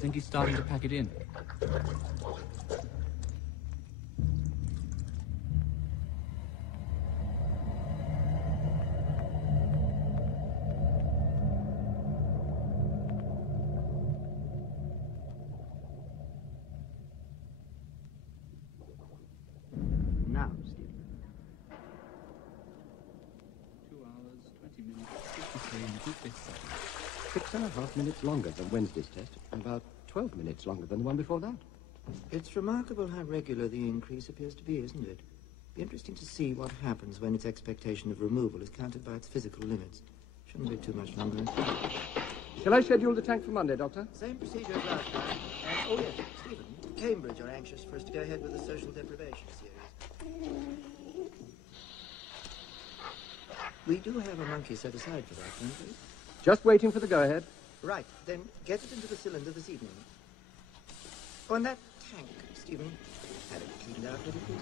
think he's starting to pack it in. Now, Stephen. 2 hours, 20 minutes, 53 and 2/5 seconds. 6.5 minutes longer than Wednesday's test, and about 12 minutes longer than the one before that. It's remarkable how regular the increase appears to be, isn't it? Be interesting to see what happens when its expectation of removal is countered by its physical limits. Shouldn't be too much longer. Shall I schedule the tank for Monday, Doctor? Same procedure as last time. Oh, yes, Stephen, Cambridge are anxious for us to go ahead with the social deprivation series. We do have a monkey set aside for that, don't we? Just waiting for the go-ahead. Right, then get it into the cylinder this evening. Oh, and that tank, Stephen, have it cleaned out, will you please?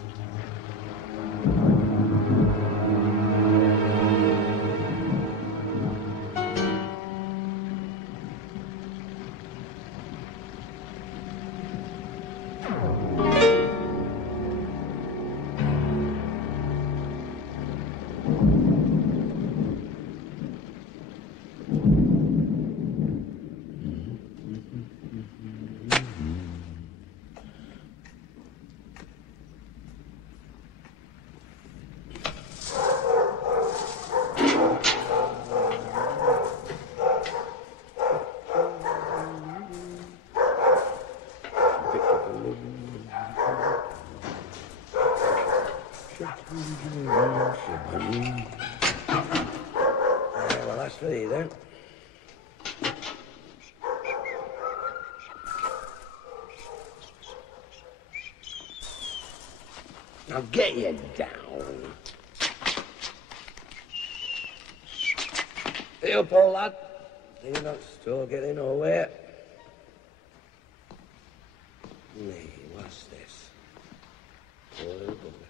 Well, that's for you then. Now get you down. Stay up, old lad. You're not still getting nowhere. Nee, what's this? Poor little bugger.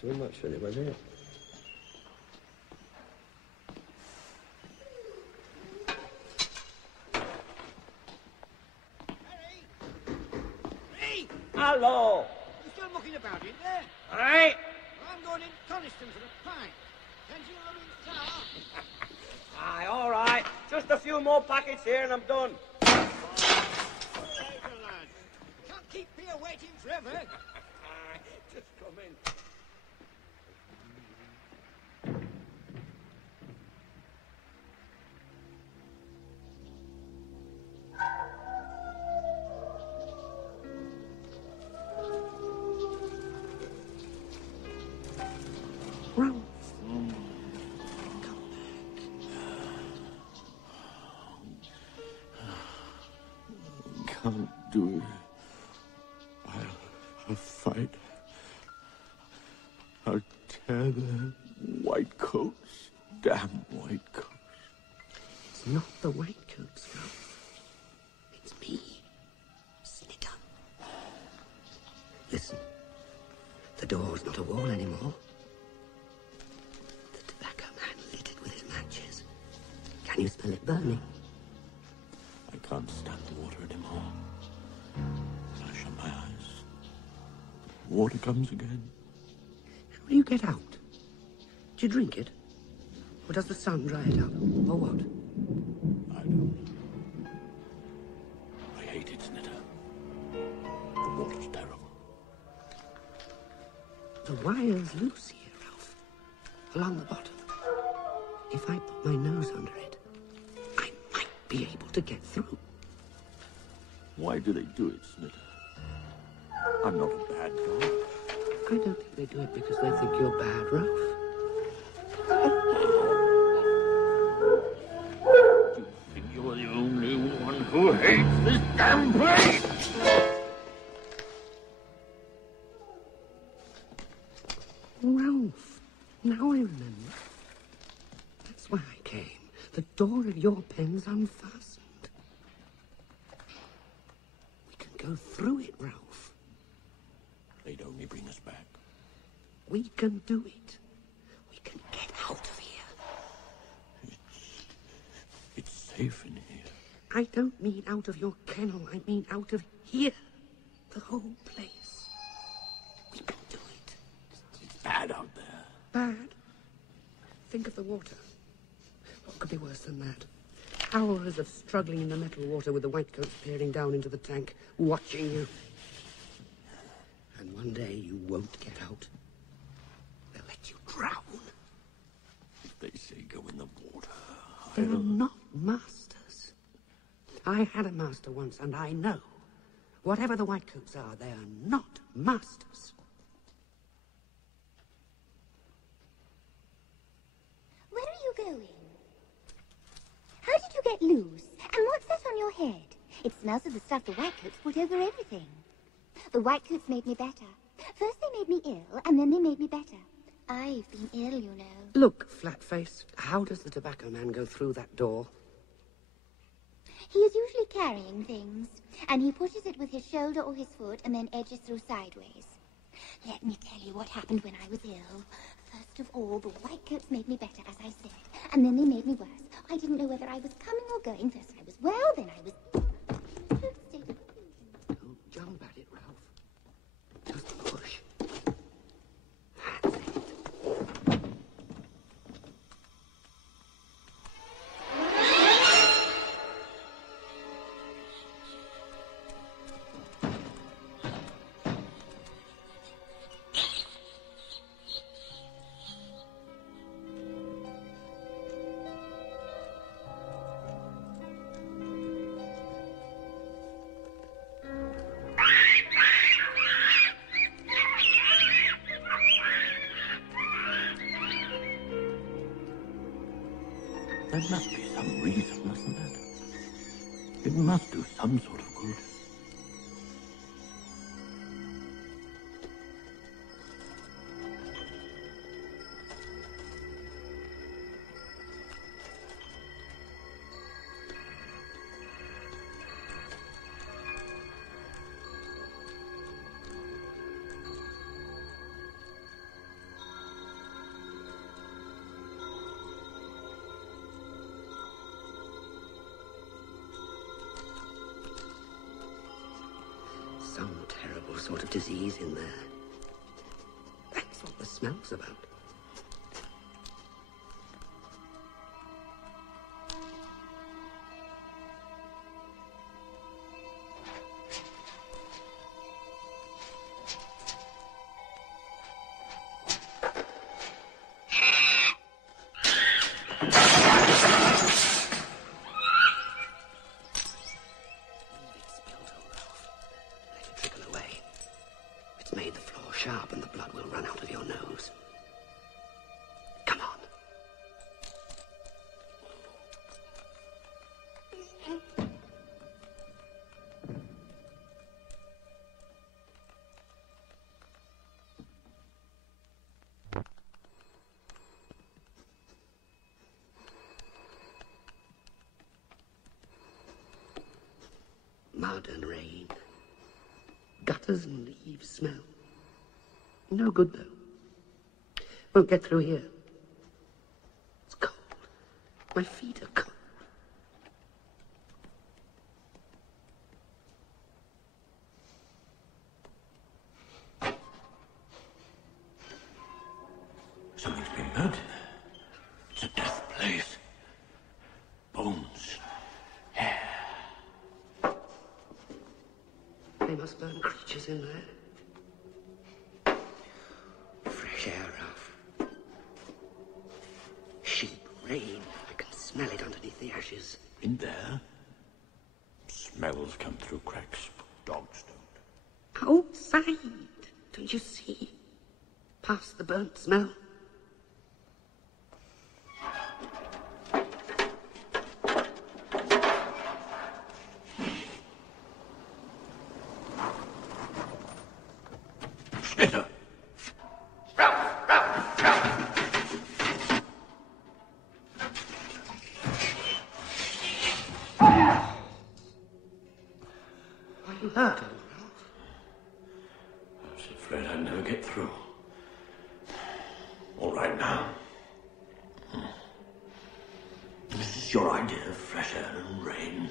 Too much for it, was it? Hello! You still mucking about in there? All right? Well, I'm going in Coniston for the pint. Plenty of room in the car. Aye, all right. Just a few more packets here and I'm done. All right, lad. Can't keep here waiting forever. Aye, just come in. Ralph. Can't do it. I'll fight. I'll tear their white coats. Damn white coats. It's not the white coats, Ralph. It's me, Snitter. Listen, the door's not a wall anymore. The tobacco man lit it with his matches. Can you smell it burning? I can't stand the water anymore. I shut my eyes. Water comes again. How do you get out? Do you drink it? Or does the sun dry it up? Or what? I don't know. I hate it, Snitter. The water's terrible. The wire's loose here, Ralph. Along the bottom. If I put my nose under it, I might be able to get through. Why do they do it, Snitter? I'm not a bad guy. I don't think they do it because they think you're bad, Ralph. Do you think you're the only one who hates this damn place? Ralph, now I remember. That's why I came. The door of your pen's unfastened. We can go through it, Ralph. They'd only bring us back. We can do it. We can get safe in here. I don't mean out of your kennel. I mean out of here. The whole place. We can do it. It's bad out there. Bad? Think of the water. What could be worse than that? Hours of struggling in the metal water with the whitecoats peering down into the tank, watching you. And one day you won't get out. They'll let you drown. If they say go in the water, They're not masters. I had a master once, and I know. Whatever the whitecoats are, they are not masters. Where are you going? How did you get loose? And what's that on your head? It smells of the stuff the whitecoats put over everything. The whitecoats made me better. First they made me ill, and then they made me better. I've been ill, you know. Look, Flatface, how does the tobacco man go through that door? He is usually carrying things, and he pushes it with his shoulder or his foot and then edges through sideways. Let me tell you what happened when I was ill. First of all, the whitecoats made me better, as I said, and then they made me worse. I didn't know whether I was coming or going. First I was well, then I was... Don't jump at it, Ralph. Just push. That's it. There must be some reason, mustn't there? It must do some sort of good. Some terrible sort of disease in there. That's what the smell's about. Made the floor sharp and the blood will run out of your nose. Come on. Mud and rain. Gutters and leaves smell. No good, though. Won't get through here. It's cold. My feet are cold. Something's been burnt. It's a death place. Bones. Hair. They must burn creatures in there. Fresh air, Ralph. Sheep, rain. I can smell it underneath the ashes. In there, smells come through cracks. Dogs don't. Outside. Don't you see? Past the burnt smell. Splitter! Are you hurt, old Ralph? I was afraid I'd never get through. your idea of fresh air and rain.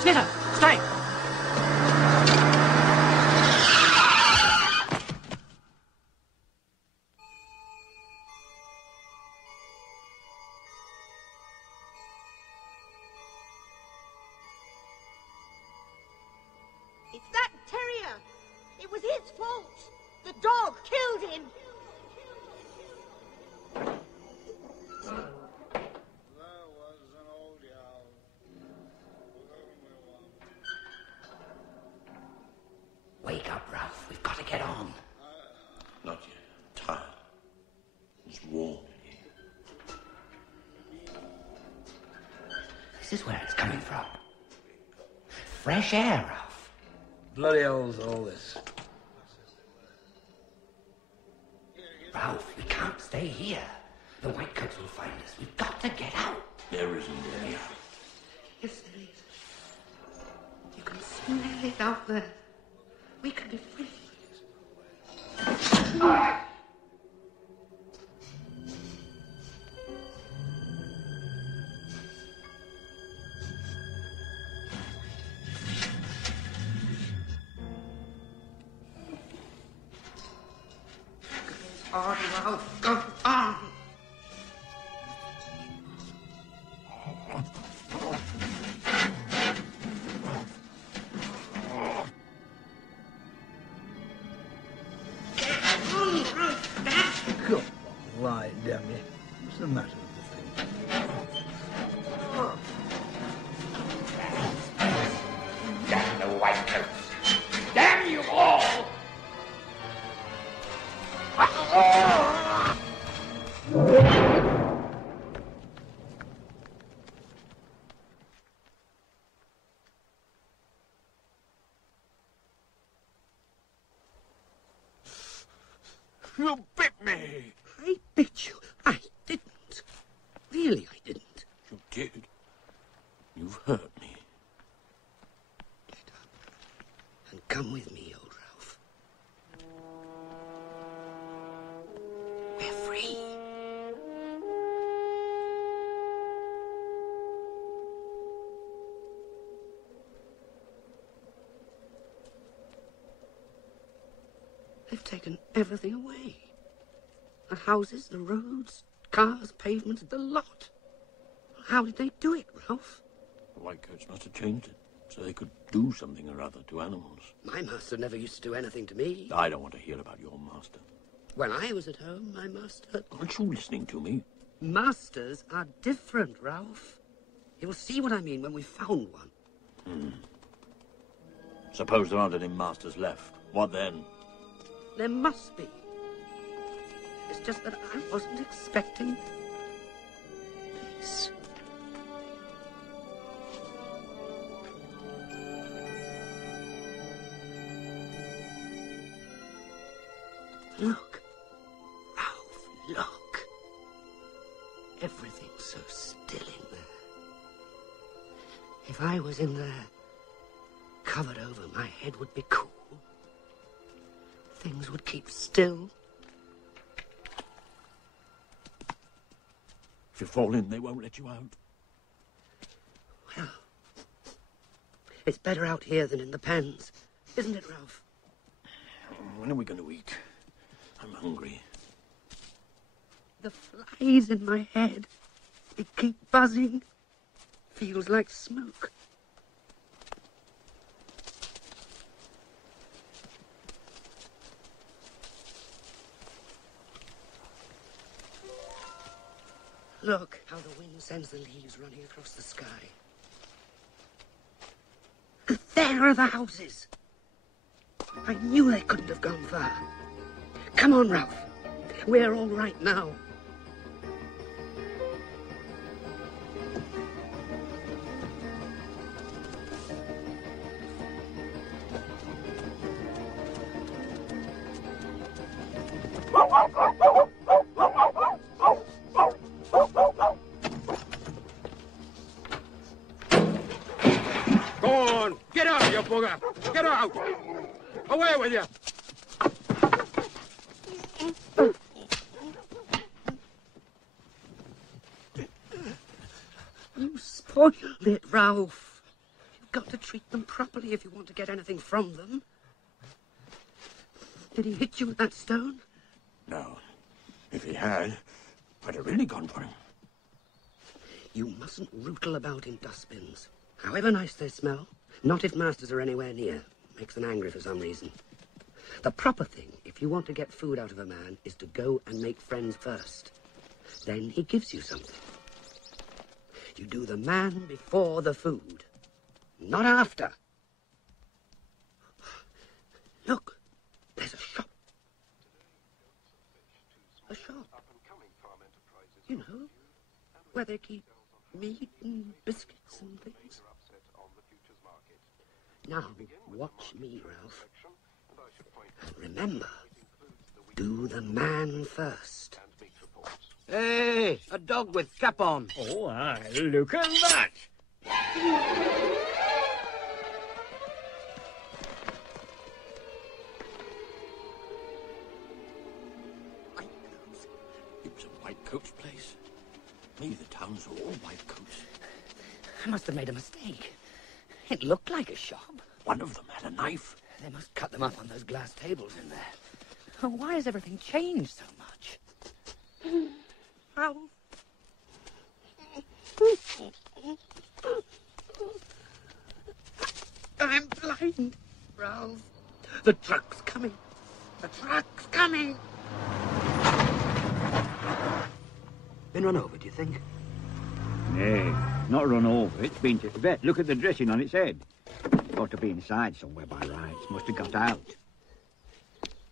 Snitter, stay! It's that terrier. It was his fault. The dog killed him. There was an old owl. Wake up, Ralph. We've got to get on. Not yet. I'm tired. It's warm in here. This is where it's coming from. Fresh air, Ralph. Bloody hell's all this? Ralph, we can't stay here. The Whitecoats will find us. We've got to get out. There isn't any out. Yes, there is. You can smell it out there. We can be free. On, Ralph, go on. Come on, lie, damn you. What's the matter with the thing? Damn the Whitecoats. Damn you all! You bit me! I bit you. I didn't. Really, I didn't. You did. You've hurt me. Get up and come with me, old Ralph. We're free. They've taken everything away. The houses, the roads, cars, pavements, the lot. How did they do it, Ralph? The Whitecoats must have changed it, so they could do something or other to animals. My master never used to do anything to me. I don't want to hear about your master. When I was at home, my master... Aren't you listening to me? Masters are different, Ralph. You'll see what I mean when we've found one. Suppose there aren't any masters left. What then? There must be. It's just that I wasn't expecting this. Look, Ralph, look. Everything's so still in there. If I was in there, covered over, my head would be cool. Things would keep still. If you fall in, they won't let you out. Well, it's better out here than in the pens, isn't it, Ralph? When are we going to eat? I'm hungry. The flies in my head, they keep buzzing. Feels like smoke. Look how the wind sends the leaves running across the sky. And there are the houses. I knew they couldn't have gone far. Come on, Ralph. We're all right now. Go on! Get out, you bugger! Get out! Away with you! You spoiled it, Ralph. You've got to treat them properly if you want to get anything from them. Did he hit you with that stone? No. If he had, I'd have really gone for him. You mustn't rootle about in dustbins. However nice they smell, not if masters are anywhere near. Makes them angry for some reason. The proper thing, if you want to get food out of a man, is to go and make friends first. Then he gives you something. You do the man before the food, not after. Look, there's a shop. A shop. You know, where they keep meat and biscuits and things. Now, watch me, Ralph. And remember, do the man first. Hey, a dog with cap on. Oh, aye, look at that. It was a white coat's place. Maybe the towns are all white coats. I must have made a mistake. It looked like a shop. One of them had a knife. They must cut them up on those glass tables in there. Oh, why has everything changed so much? Ralph. I'm blind, Ralph. The truck's coming. The truck's coming. Been run over, do you think? Nay, not run over. It's been to the vet. Look at the dressing on its head. Ought to be inside somewhere by rights. Must have got out.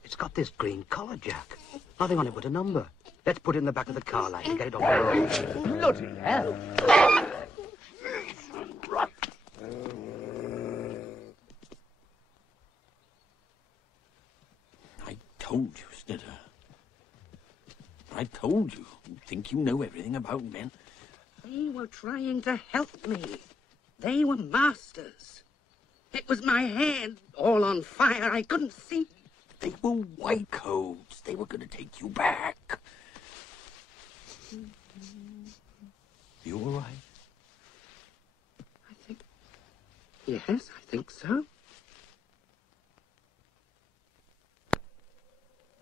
It's got this green collar, Jack. Nothing on it but a number. Let's put it in the back of the car light and get it off the road. Bloody hell. I told you, Snidder. I told you. You think you know everything about men? They were trying to help me. They were masters. It was my head all on fire. I couldn't see. They were white coats. They were going to take you back. You all right? I think... Yes, I think so.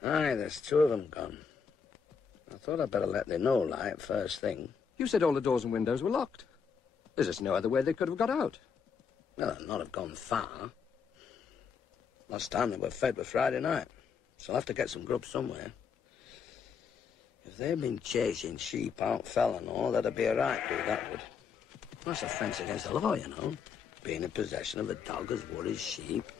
Aye, there's two of them gone. I thought I'd better let they know, like, first thing. You said all the doors and windows were locked. There's just no other way they could have got out. Well, they'll not have gone far. Last time they were fed was Friday night, so I'll have to get some grub somewhere. If they'd been chasing sheep out fell and all, that'd be a right do, that would. That's offence against the law, you know. Being in possession of a dog as would as sheep.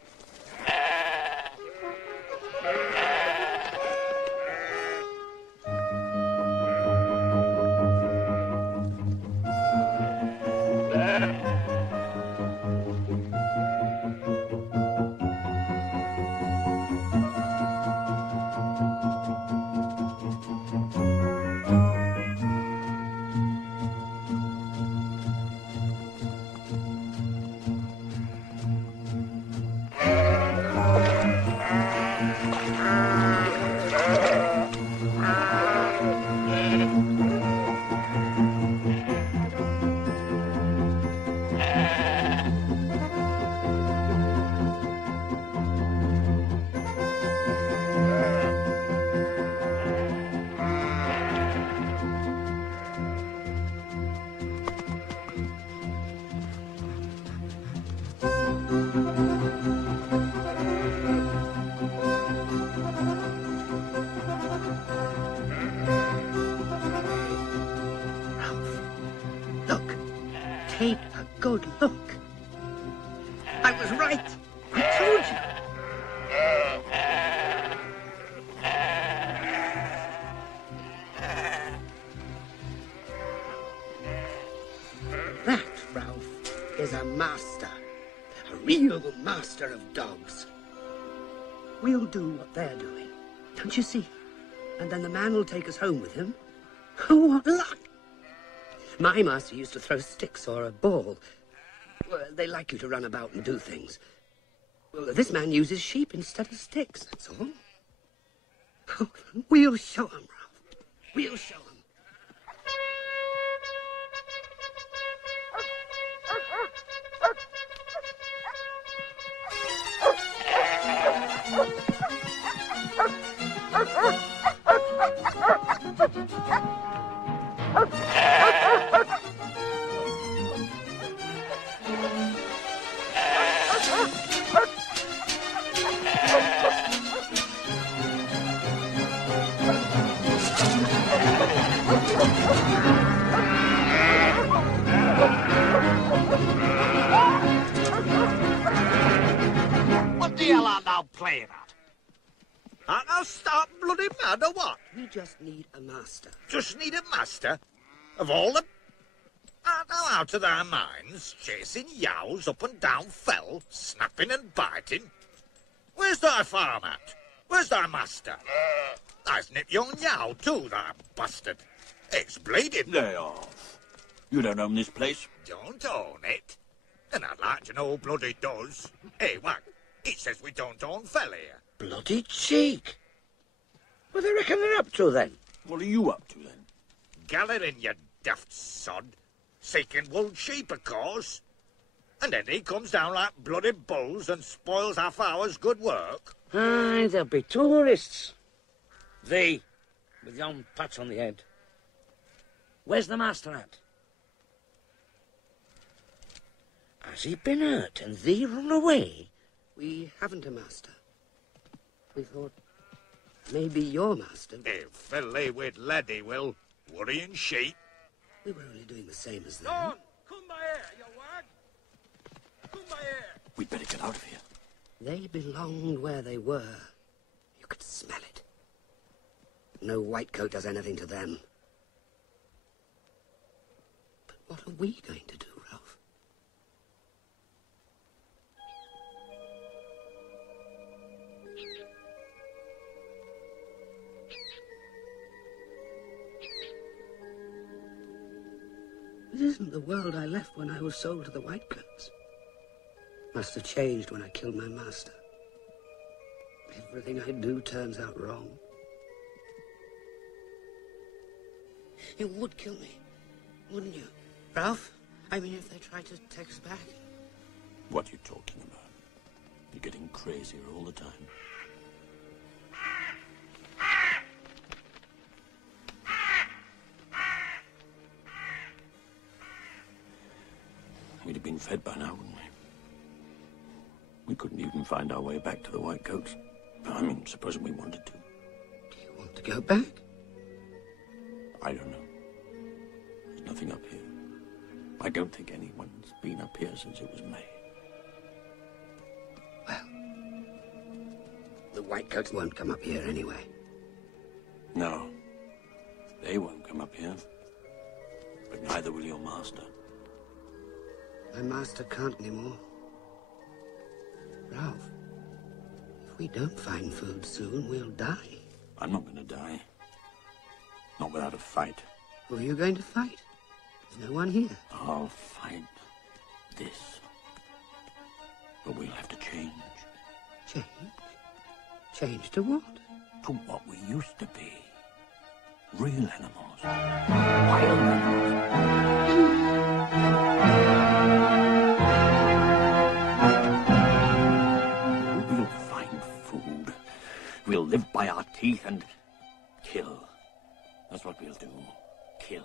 Take a good look. I was right. I told you. That, Ralph, is a master. A real master of dogs. We'll do what they're doing. Don't you see? And then the man will take us home with him. Oh, what luck! My master used to throw sticks or a ball. Well, they like you to run about and do things. Well, this man uses sheep instead of sticks, that's all. Oh, we'll show him, Ralph. We'll show him. What the hell art thou playing at? Art thou stark bloody mad or what? We just need a master. Just need a master? Of all the... Art thou out of thy minds, chasing yows up and down fell, snapping and biting? Where's thy farm at? Where's thy master? Thy's nipped young yow too, thou bastard. It's bleeding. Lay off. You don't own this place. Don't own it? And I'd like to know who bloody does. Hey, Whack, it says we don't own fell here. Bloody cheek. What do they reckon they're up to, then? What are you up to, then? Gathering, you daft sod. Seeking wool sheep, of course. And then he comes down like bloody bulls and spoils half hour's good work. Aye, there'll be tourists. Thee, with yon patch on the head. Where's the master at? Has he been hurt and thee run away? We haven't a master. We thought maybe your master. He'll filly with lead, he will. Worrying sheep. We were only doing the same as them. Don, come by here, you wag. Come by here. We'd better get out of here. They belonged where they were. You could smell it. No white coat does anything to them. But what are we going to do, Ralph? This isn't the world I left when I was sold to the Whitecoats. Must have changed when I killed my master. Everything I do turns out wrong. You would kill me, wouldn't you, Ralph? I mean, if they tried to take us back. What are you talking about? You're getting crazier all the time. We'd have been fed by now, wouldn't we? We couldn't even find our way back to the Whitecoats. I mean, supposing we wanted to. Do you want to go back? I don't know. There's nothing up here. I don't think anyone's been up here since it was made. Well, the Whitecoats won't come up here anyway. No. They won't come up here. But neither will your master. My master can't anymore. Ralph, if we don't find food soon, we'll die. I'm not going to die. Not without a fight. Who are you going to fight? There's no one here. I'll fight this. But we'll have to change. Change? Change to what? To what we used to be. Real animals. Wild animals. We'll find food. We'll live by our teeth and kill. That's what we'll do. Kill.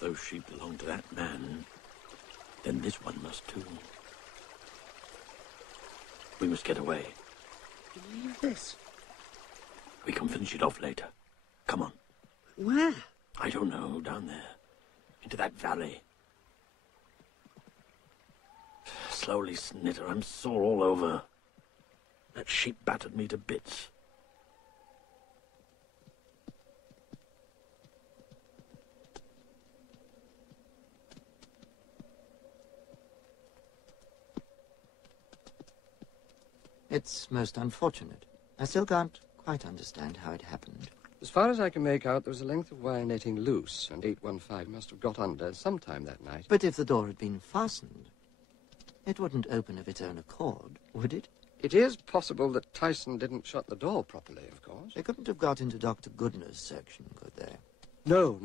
If those sheep belong to that man, then this one must too. We must get away. Leave this. We can finish it off later. Come on. Where? I don't know. Down there. Into that valley. Slowly, Snitter. I'm sore all over. That sheep battered me to bits. It's most unfortunate. I still can't quite understand how it happened. As far as I can make out, there was a length of wire netting loose, and 815 must have got under sometime that night. But if the door had been fastened, it wouldn't open of its own accord, would it? It is possible that Tyson didn't shut the door properly, of course. They couldn't have got into Dr. Goodner's section, could they? No.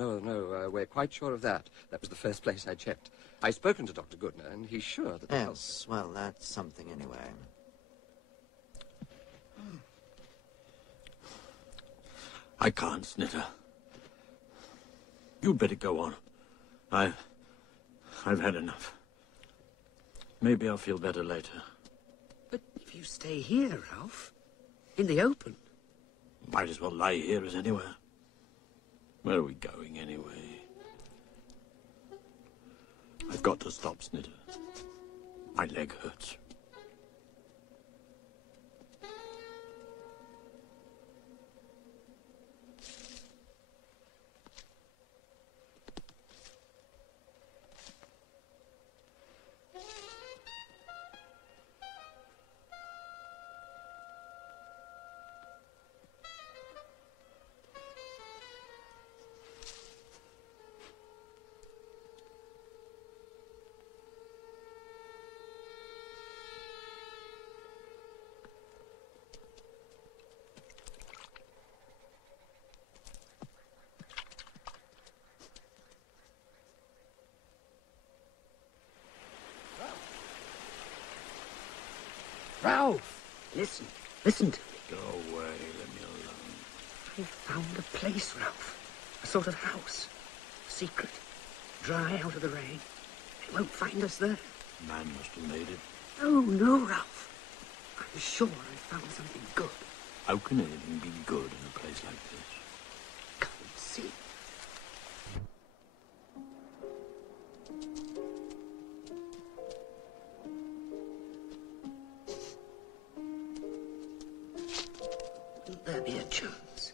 We're quite sure of that. That was the first place I checked. I've spoken to Dr. Goodner, and he's sure that... Yes, well, that's something anyway. I can't, Snitter. You'd better go on. I've had enough. Maybe I'll feel better later. But if you stay here, Ralph, in the open... Might as well lie here as anywhere. Where are we going, anyway? I've got to stop, Snitter. My leg hurts. Ralph! Listen to me. Go away, let me alone. I found a place, Ralph. A sort of house. Secret. Dry out of the rain. They won't find us there. Man must have made it. No, Ralph. I'm sure I found something good. How can anything be good in a place like this? Come and see. Wouldn't there be a chance?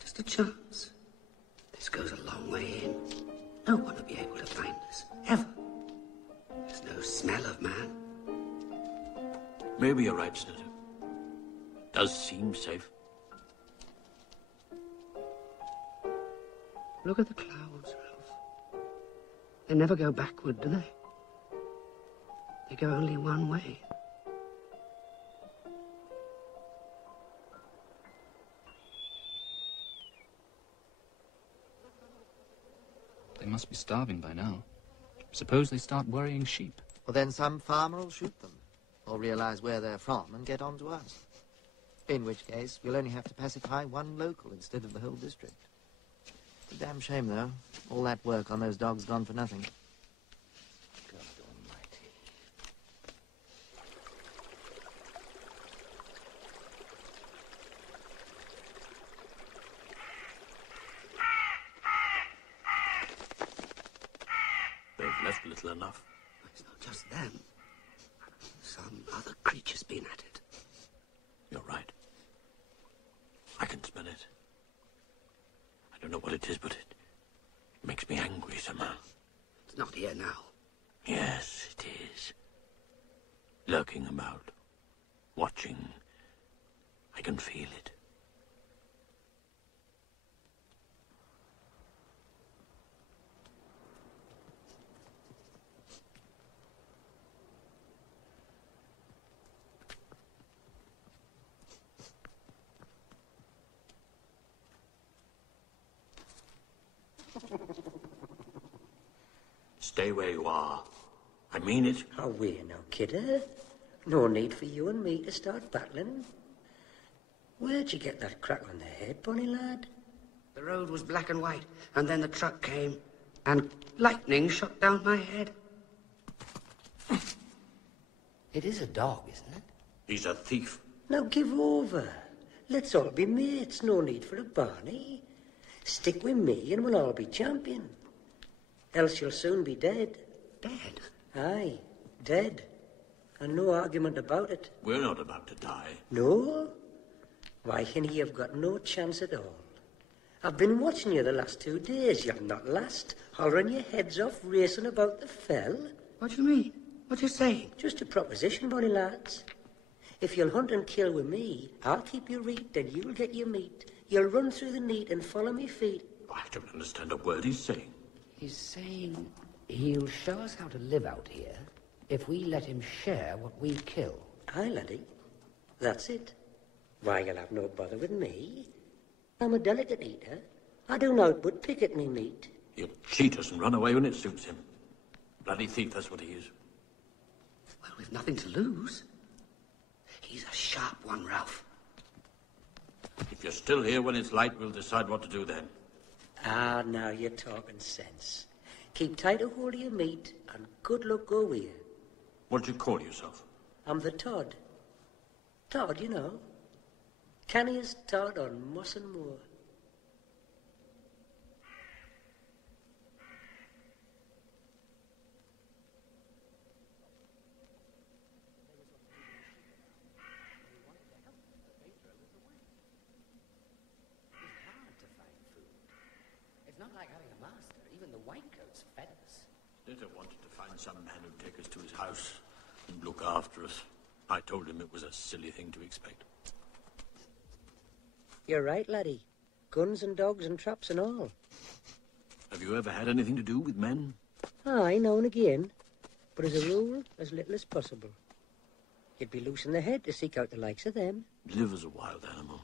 Just a chance. This goes a long way in. No one will be able to find us, ever. There's no smell of man. Maybe you're right, Snitter. Does seem safe. Look at the clouds, Ralph. They never go backward, do they? They go only one way. They must be starving by now. Suppose they start worrying sheep. Well, then some farmer will shoot them, or realize where they're from and get on to us. In which case, we'll only have to pacify one local instead of the whole district. It's a damn shame, though. All that work on those dogs gone for nothing. God almighty. They've left little enough. It's not just them. Some other creature's been at it. You're right. I can smell it. I don't know what it is, but it makes me angry somehow. It's not here now. Yes, it is. Lurking about. Watching. I can feel it. Stay where you are. I mean it. Oh, we're no kidder. No need for you and me to start battling. Where'd you get that crack on the head, bonny lad? The road was black and white, and then the truck came. and lightning shot down my head. It is a dog, isn't it? He's a thief. Now give over. Let's all be mates. No need for a Barney. Stick with me and we'll all be champion. Else you'll soon be dead. Dead? Aye, dead. And no argument about it. We're not about to die. No? Why, Hinny, you've got no chance at all. I've been watching you the last 2 days. You're not last, hollering your heads off, racing about the fell. What do you mean? What you saying? Just a proposition, bonny lads. If you'll hunt and kill with me, I'll keep you reet and you'll get your meat. You'll run through the neat and follow me feet. I don't understand a word he's saying. He's saying he'll show us how to live out here if we let him share what we kill. Aye, laddie. That's it. Why, you'll have no bother with me. I'm a delicate eater. I do naught but pick at me meat. He'll cheat us and run away when it suits him. Bloody thief, that's what he is. Well, we've nothing to lose. He's a sharp one, Ralph. If you're still here when it's light, we'll decide what to do then. Ah, now you're talking sense. Keep tight a hold of your meat, and good luck go with you. What do you call yourself? I'm the Todd. Todd, you know. Canniest Todd on Moss and Moor. It's not like having a master. Even the whitecoats fed us. Snitter wanted to find some man who'd take us to his house and look after us. I told him it was a silly thing to expect. You're right, laddie. Guns and dogs and traps and all. Have you ever had anything to do with men? Aye, now and again. But as a rule, as little as possible. You'd be loose in the head to seek out the likes of them. Live as a wild animal.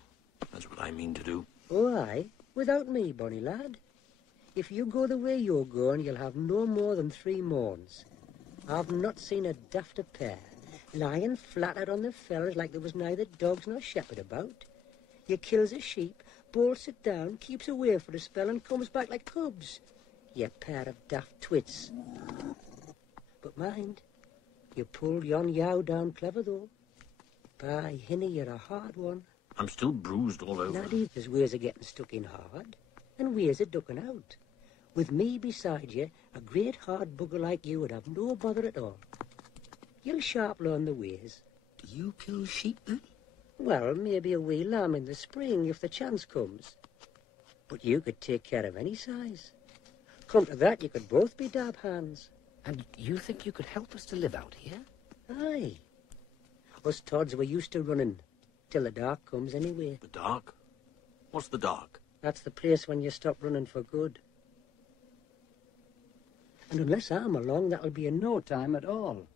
That's what I mean to do. Oh, aye. Without me, bonny lad. If you go the way you're going, you'll have no more than 3 morns. I've not seen a dafter pair, lying flat out on the fells like there was neither dogs nor shepherd about. You kills a sheep, bolts it down, keeps away for a spell, and comes back like cubs. You pair of daft twits. But mind, you pulled yon yow down clever, though. By Hinny, you're a hard one. I'm still bruised all over. Laddie, there's ways of getting stuck in hard, and ways of ducking out. With me beside you, a great hard bugger like you would have no bother at all. You'll sharp learn the ways. Do you kill sheep, then? Well, maybe a wee lamb in the spring if the chance comes. But you could take care of any size. Come to that, you could both be dab hands. And you think you could help us to live out here? Aye. Us Todds were used to running, till the dark comes anyway. The dark? What's the dark? That's the place when you stop running for good. And unless I'm along, that'll be in no time at all.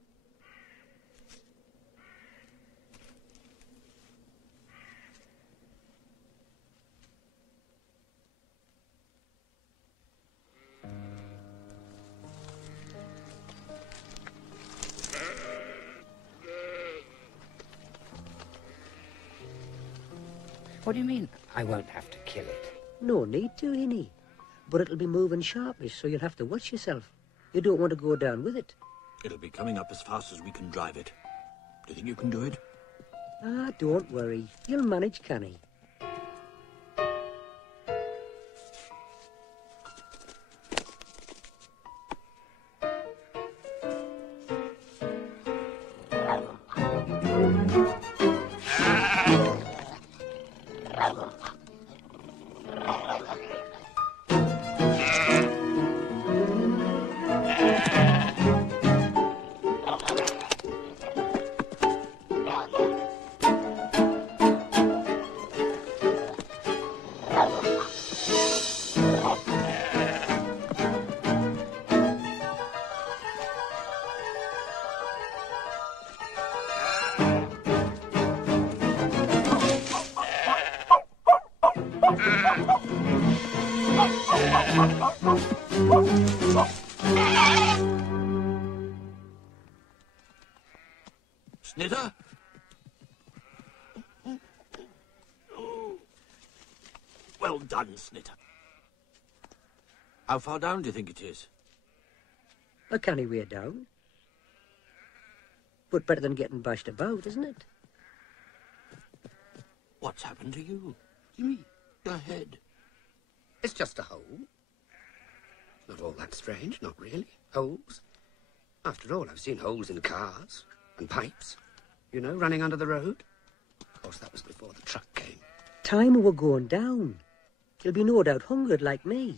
What do you mean, I won't have to kill it? No need to, Hinny. But it'll be moving sharpish, so you'll have to watch yourself. You don't want to go down with it. It'll be coming up as fast as we can drive it. Do you think you can do it? Ah, don't worry. You'll manage, canny. Snitter? Well done, Snitter. How far down do you think it is? A canny way down. But better than getting bashed about, isn't it? What's happened to you? You mean? Your head. It's just a hole. Not all that strange, not really. Holes. After all, I've seen holes in cars and pipes, you know, running under the road. Of course, that was before the truck came. Time we were going down. You'll be no doubt hungered like me.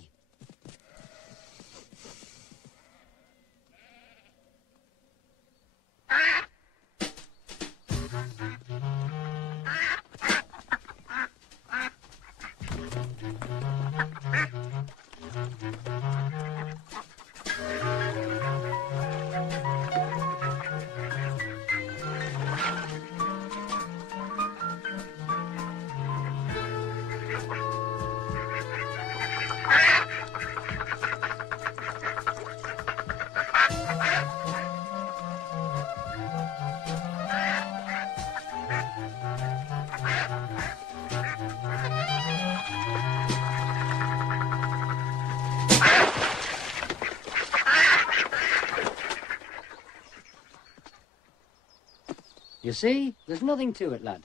You see, there's nothing to it, lad.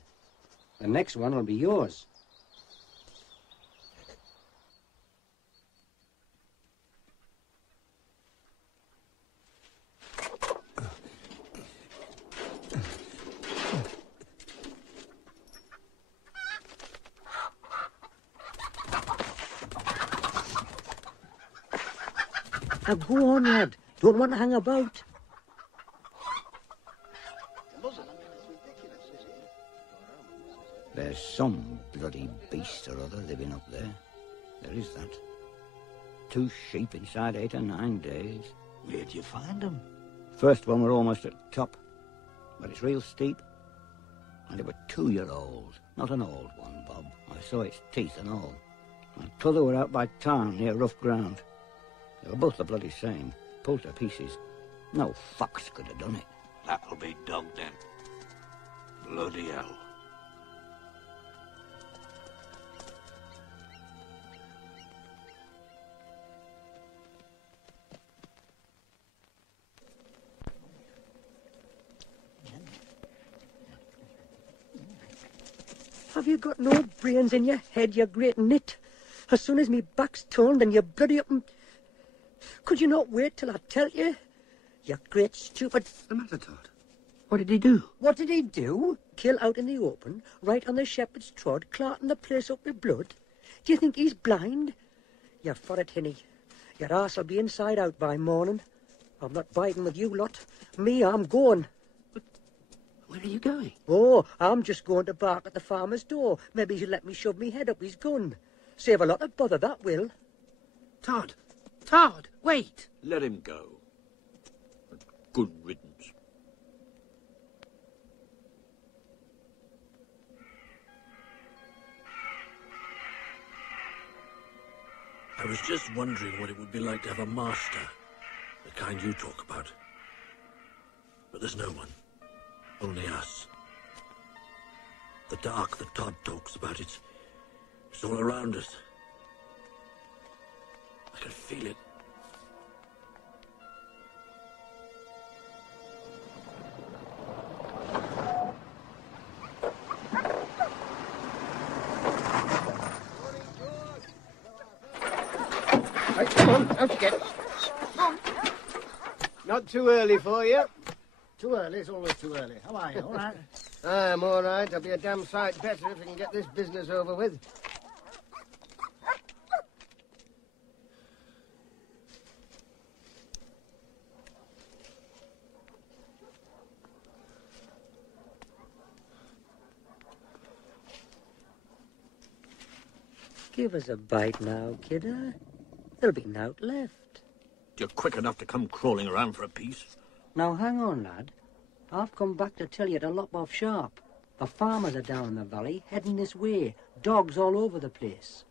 The next one will be yours. Now go on, lad. Don't want to hang about. There's some bloody beast or other living up there. There is that. 2 sheep inside 8 or 9 days. Where'd you find them? First one were almost at the top, but it's real steep. And they were 2-year-old, not an old one, Bob. I saw its teeth and all. And t'other were out by town near rough ground. They were both the bloody same, pulled to pieces. No fox could have done it. That'll be dog then. Bloody hell. Have you got no brains in your head, you great nit? As soon as me back's turned and you bloody up and... Could you not wait till I tell you? You great stupid... What's the matter, Todd? What did he do? What did he do? Kill out in the open, right on the shepherd's trod, clotting the place up with blood? Do you think he's blind? You're for it, Hinny. Your arse'll be inside out by morning. I'm not biding with you lot. Me, I'm going. Where are you going? Oh, I'm just going to bark at the farmer's door. Maybe he'll let me shove me head up his gun. Save a lot of bother, that will. Todd! Todd, wait! Let him go. Good riddance. I was just wondering what it would be like to have a master, the kind you talk about. But there's no one. Only us. The dark that Todd talks about, it's all around us. I can feel it. Right, come on, don't forget. Not too early for you. Too early, it's always too early. How are you, all right? I'm all right. I'll be a damn sight better if we can get this business over with. Give us a bite now, kidder. There'll be naught left. You're quick enough to come crawling around for a piece. Now, hang on, lad. I've come back to tell you to lop off sharp. The farmers are down in the valley, heading this way. Dogs all over the place.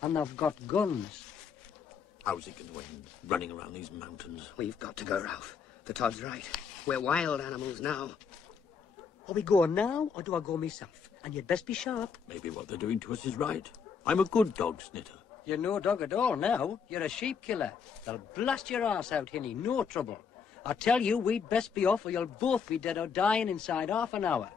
And they've got guns. How's it going to end, running around these mountains? We've got to go, Ralph. The Todd's right. We're wild animals now. Are we going now, or do I go myself? And you'd best be sharp. Maybe what they're doing to us is right. I'm a good dog snitter. You're no dog at all now. You're a sheep killer. They'll blast your ass out, Hinny. No trouble. I tell you, we'd best be off or you'll both be dead or dying inside half an hour.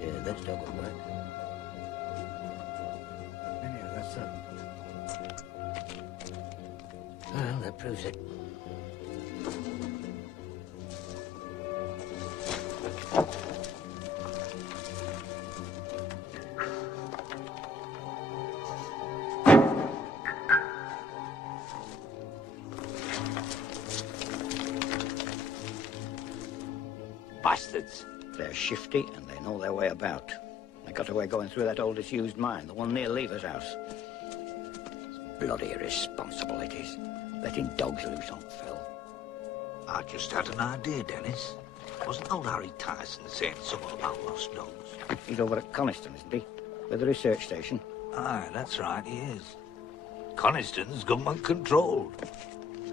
Yeah, that's dog will work. Yeah, that's Well, that proves it. Bastards. They're shifty and they know their way about. They got away going through that old disused mine, the one near Lever's house. It's bloody irresponsible it is, letting dogs loose on Phil. I just had an idea, Dennis. Wasn't old Harry Tyson saying something about lost dogs? He's over at Coniston, isn't he? With the research station. Aye, that's right, he is. Coniston's government controlled.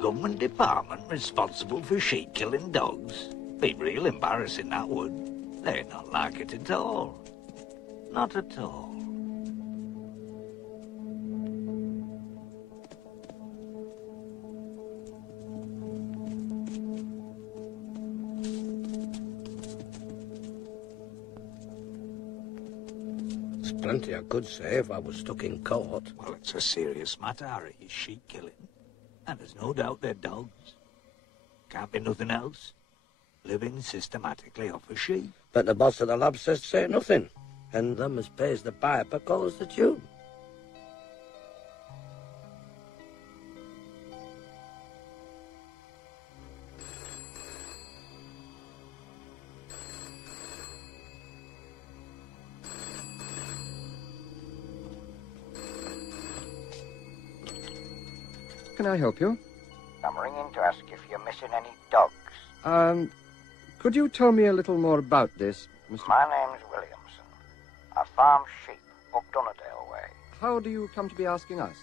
Government department responsible for sheep-killing dogs. Be real embarrassing, that would. They'd not like it at all. Not at all. There's plenty I could say if I was stuck in court. Well, it's a serious matter, Harry. It's sheep-killing. And there's no doubt they're dogs. Can't be nothing else. Living systematically off a sheep. But the boss of the lab says say nothing. And them as pays the piper calls the tune. Can I help you? I'm ringing to ask if you're missing any dogs. Could you tell me a little more about this, Mr. My name's Williamson. I farm sheep up Dunnerdale way. How do you come to be asking us?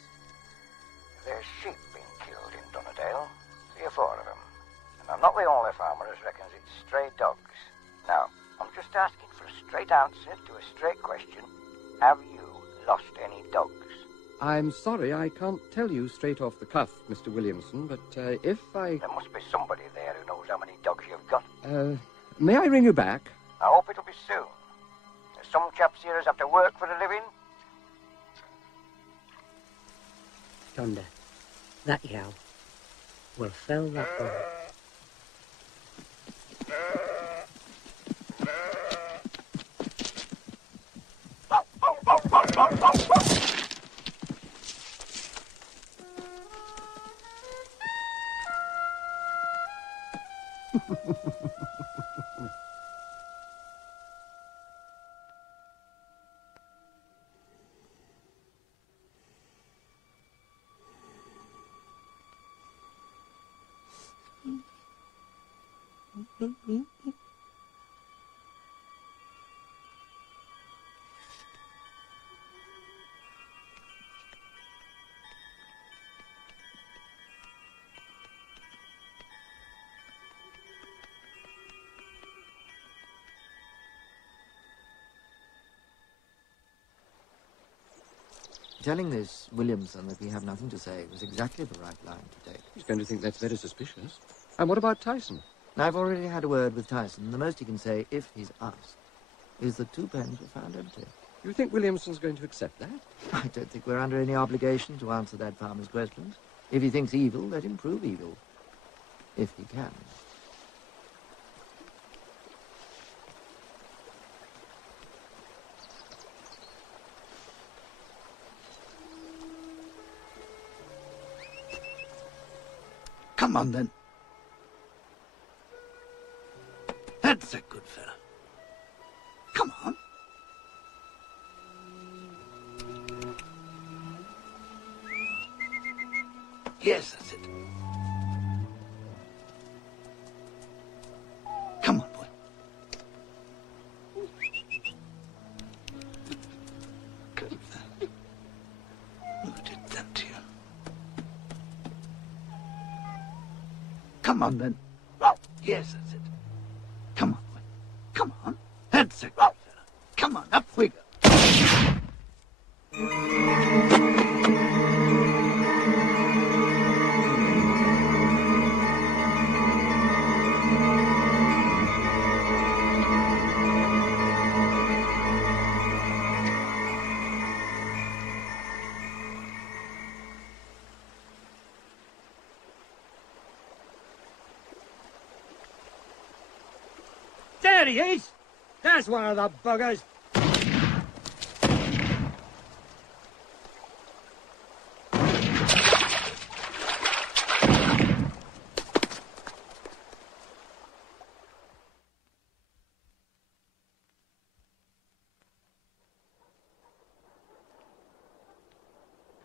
There's sheep being killed in Dunnerdale, 3 or 4 of them. And I'm not the only farmer as reckons it's stray dogs. Now, I'm just asking for a straight answer to a straight question. Have you lost any dogs? I'm sorry, I can't tell you straight off the cuff, Mr. Williamson, but if I... There must be somebody there who knows how many dogs you've got. May I ring you back? I hope it'll be soon. There's some chaps here as have to work for a living. Thunder, that yow will fell that boy. Telling this Williamson that we have nothing to say was exactly the right line to take. He's going to think that's very suspicious. And what about Tyson? I've already had a word with Tyson. The most he can say, if he's asked, is that 2 pens were found empty. You think Williamson's going to accept that? I don't think we're under any obligation to answer that farmer's questions. If he thinks evil, let him prove evil. If he can. Come on, then. That's a good fella. Come on. Yes, that's it. Come on, boy. Good fella. Who did that to you? Come on, then. Yes, that's it. Come on, boy. Come on. That's a good fella. Come on, up we go. There he is! There's one of the buggers.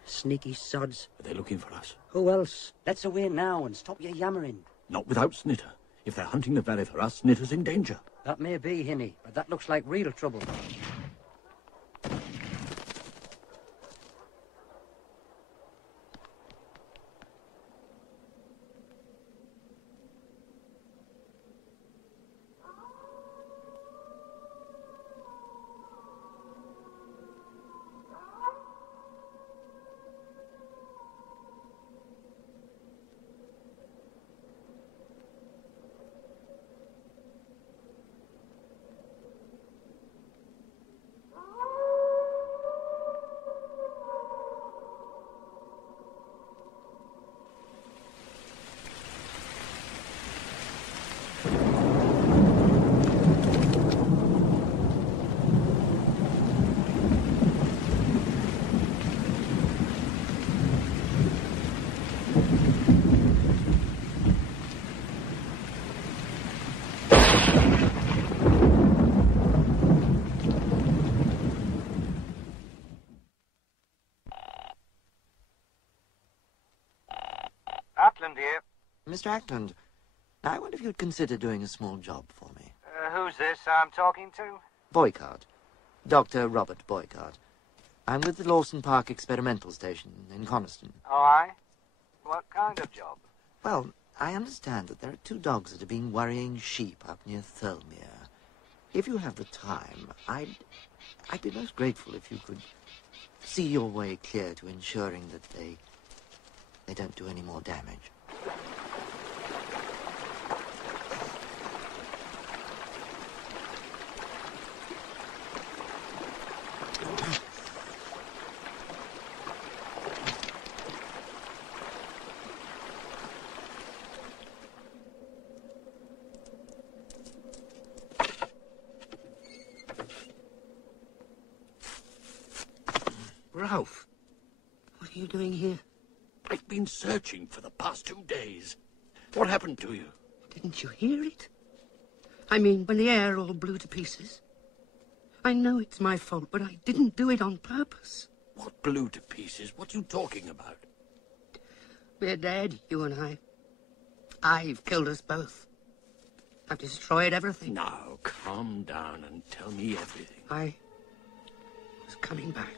Sneaky sods. Are they looking for us? Who else? Let's away now and stop your yammering. Not without Snitter. If they're hunting the valley for us, Snitter's in danger. That may be, Hinny, but that looks like real trouble. Ackland here. Mr. Ackland, I wonder if you'd consider doing a small job for me. Who's this I'm talking to? Boycott. Dr. Robert Boycott. I'm with the Lawson Park Experimental Station in Coniston. Oh, aye? What kind of job? Well, I understand that there are 2 dogs that have been worrying sheep up near Thirlmere. If you have the time, I'd be most grateful if you could see your way clear to ensuring that they don't do any more damage. Ralph, what are you doing here? I've been searching for the past 2 days. What happened to you? Didn't you hear it? I mean, when the air all blew to pieces. I know it's my fault, but I didn't do it on purpose. What blew to pieces? What are you talking about? We're dead, you and I. I've killed us both. I've destroyed everything. Now, calm down and tell me everything. I was coming back,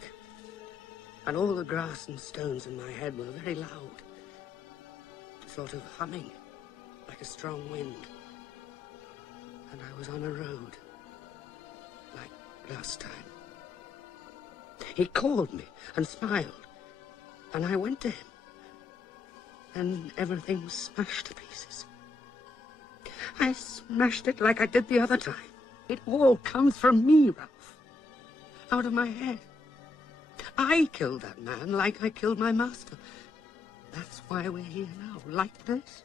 and all the grass and stones in my head were very loud, sort of humming, like a strong wind. And I was on a road, like last time. He called me and smiled, and I went to him, and everything was smashed to pieces. I smashed it like I did the other time. It all comes from me, Ralph, out of my head. I killed that man like I killed my master. That's why we're here now, like this.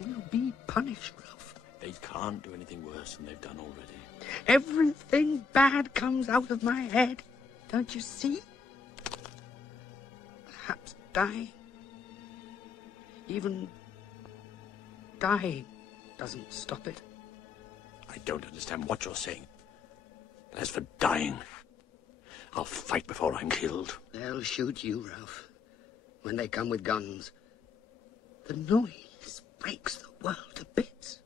We'll be punished, Ralph. They can't do anything worse than they've done already. Everything bad comes out of my head. Don't you see? Perhaps dying. Even dying doesn't stop it. I don't understand what you're saying. As for dying, I'll fight before I'm killed. They'll shoot you, Ralph, when they come with guns. The noise breaks the world to bits.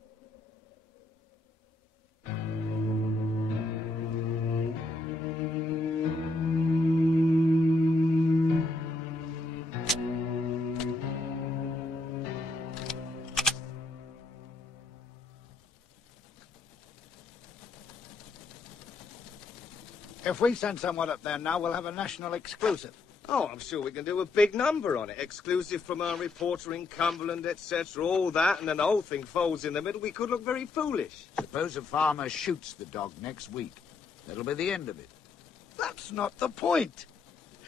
If we send someone up there now, we'll have a national exclusive. Oh, I'm sure we can do a big number on it. Exclusive from our reporter in Cumberland, etc., all that, and then the whole thing folds in the middle. We could look very foolish. Suppose a farmer shoots the dog next week. That'll be the end of it. That's not the point.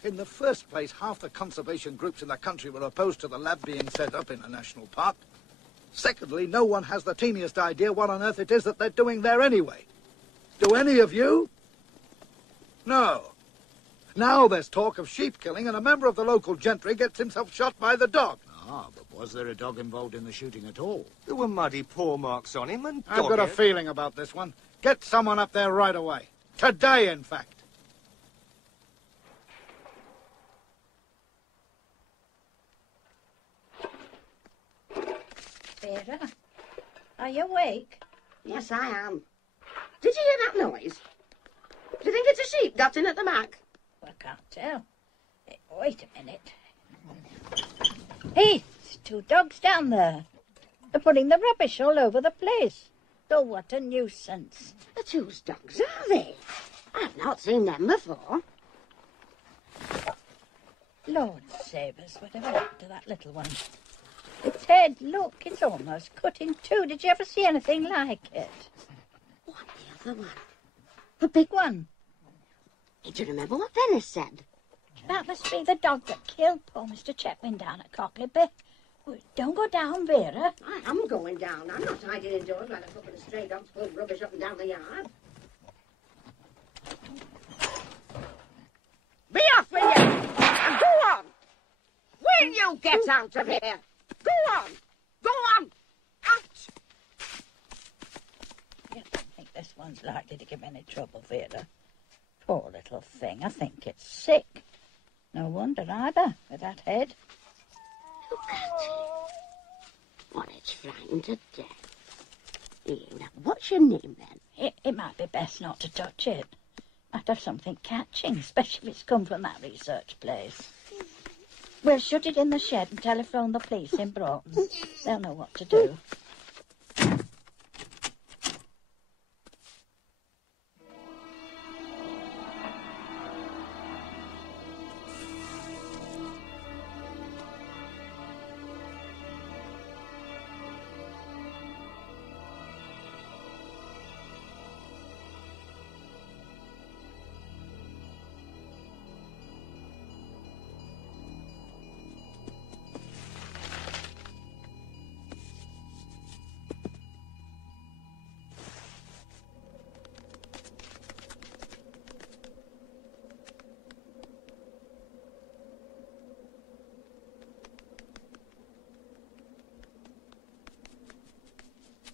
In the first place, half the conservation groups in the country were opposed to the lab being set up in a national park. Secondly, no one has the teeniest idea what on earth it is that they're doing there anyway. Do any of you? No. Now there's talk of sheep killing, and a member of the local gentry gets himself shot by the dog. Ah, but was there a dog involved in the shooting at all? There were muddy paw marks on him and I've got a feeling about this one. Get someone up there right away. Today, in fact. Vera, are you awake? Yes, I am. Did you hear that noise? Do you think it's a sheep got in at the back? Well, I can't tell. Wait a minute. Hey, there's two dogs down there. They're putting the rubbish all over the place. Oh, what a nuisance. But whose dogs are they? I've not seen them before. Lord save us, whatever happened to that little one? Its head, look, it's almost cut in two. Did you ever see anything like it? What, the other one? The big one. Do you remember what Dennis said? That must be the dog that killed poor Mr. Chetwin down at Cockleby. Don't go down, Vera. I am going down. I'm not hiding indoors while a couple of stray dogs pull rubbish up and down the yard. Be off with you! And go on! Will you get out of here? Go on! Go on! Out! I don't think this one's likely to give any trouble, Vera. Poor little thing. I think it's sick. No wonder either, with that head. Look at it. Well, it's frightened to death. Here, now, what's your name, then? It might be best not to touch it. Might have something catching, especially if it's come from that research place. We'll shut it in the shed and telephone the police in Broughton. They'll know what to do.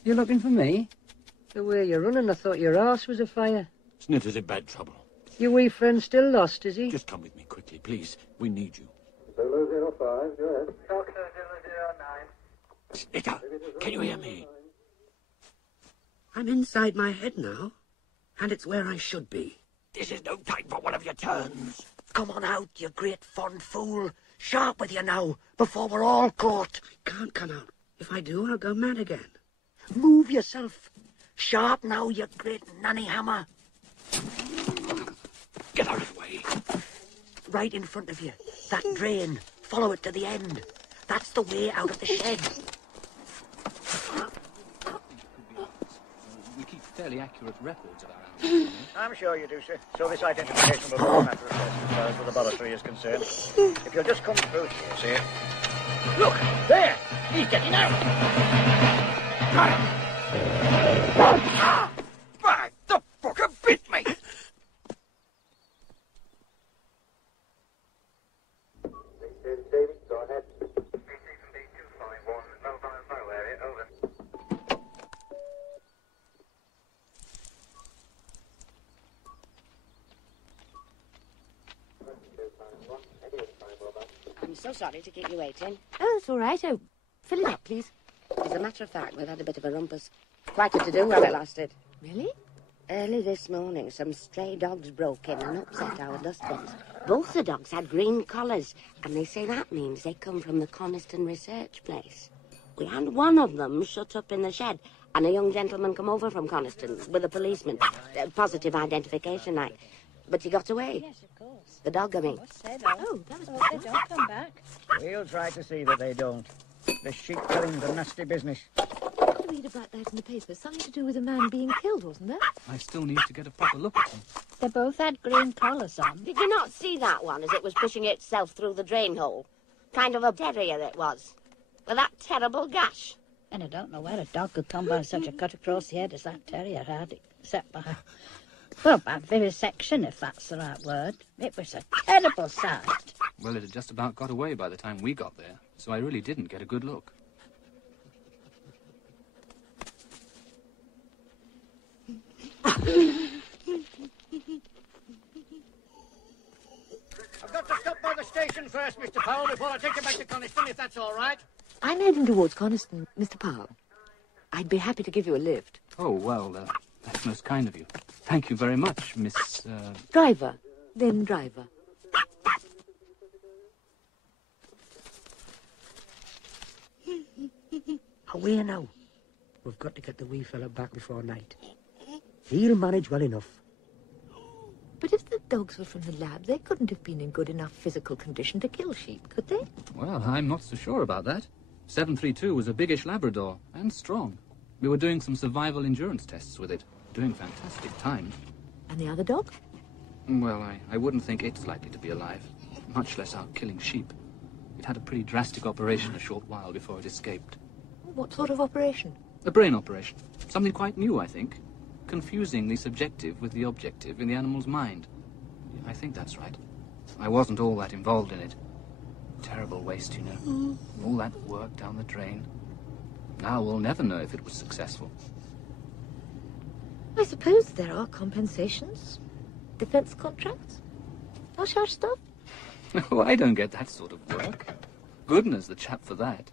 You looking for me? The way you're running, I thought your arse was afire. Snitter's in bad trouble. Your wee friend still lost, is he? Just come with me quickly, please. We need you. Zulu 05, go ahead. Doctor 009. Snitter, can you hear me? I'm inside my head now, and it's where I should be. This is no time for one of your turns. Come on out, you great fond fool. Sharp with you now, before we're all caught. I can't come out. If I do, I'll go mad again. Move yourself. Sharp now, you great nanny hammer. Get out of the way. Right in front of you. That drain. Follow it to the end. That's the way out of the shed. We keep fairly accurate records of our animals. I'm sure you do, sir. So this identification will be a matter of course as far as the laboratory is concerned. If you'll just come through here, sir. Look, there. He's getting out. Got him! By the fucker bit me! David, go ahead. B251, mobile area, over. sorry to keep you waiting. Oh, that's all right. Oh, fill it up, please. As a matter of fact, we've had a bit of a rumpus. Quite a to-do while it lasted. Really? Early this morning, some stray dogs broke in and upset our dustbins. Both the dogs had green collars, and they say that means they come from the Coniston research place. We had one of them shut up in the shed, and a young gentleman come over from Coniston with a policeman. Positive identification, like. But he got away. Yes, of course. The dog, I mean. Oh, that was they don't come back. We'll try to see that they don't. The sheep killing's a nasty business. I did read about that in the paper. Something to do with a man being killed, wasn't there? I still need to get a proper look at them. They both had green collars on. Did you not see that one as it was pushing itself through the drain hole? Kind of a terrier it was. With that terrible gash. And I don't know where a dog could come by such a cut across the head as that terrier had, except by... Well, by vivisection, if that's the right word. It was a terrible sight. Well, it had just about got away by the time we got there, so I really didn't get a good look. I've got to stop by the station first, Mr. Powell, before I take you back to Coniston, if that's all right. I'm heading towards Coniston, Mr. Powell. I'd be happy to give you a lift. Oh, well, that's most kind of you. Thank you very much, Miss... Driver. Then driver. Away now. We've got to get the wee fella back before night. He'll manage well enough. But if the dogs were from the lab, they couldn't have been in good enough physical condition to kill sheep, could they? Well, I'm not so sure about that. 732 was a biggish Labrador, and strong. We were doing some survival endurance tests with it, doing fantastic times. And the other dog? Well, I wouldn't think it's likely to be alive, much less out killing sheep. It had a pretty drastic operation a short while before it escaped. What sort of operation? A brain operation. Something quite new, I think. Confusing the subjective with the objective in the animal's mind. I think that's right. I wasn't all that involved in it. Terrible waste, you know. All that work down the drain. Now we'll never know if it was successful. I suppose there are compensations. Defense contracts. Hush-hush stuff. Oh, I don't get that sort of work. Goodness, the chap for that.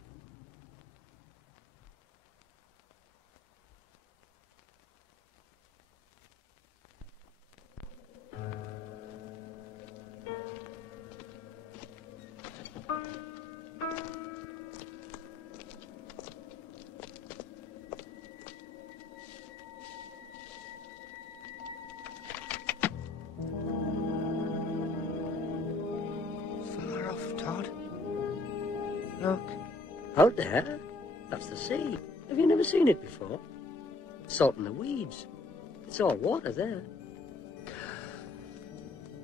Out there? That's the sea. Have you never seen it before? Salt in the weeds. It's all water there.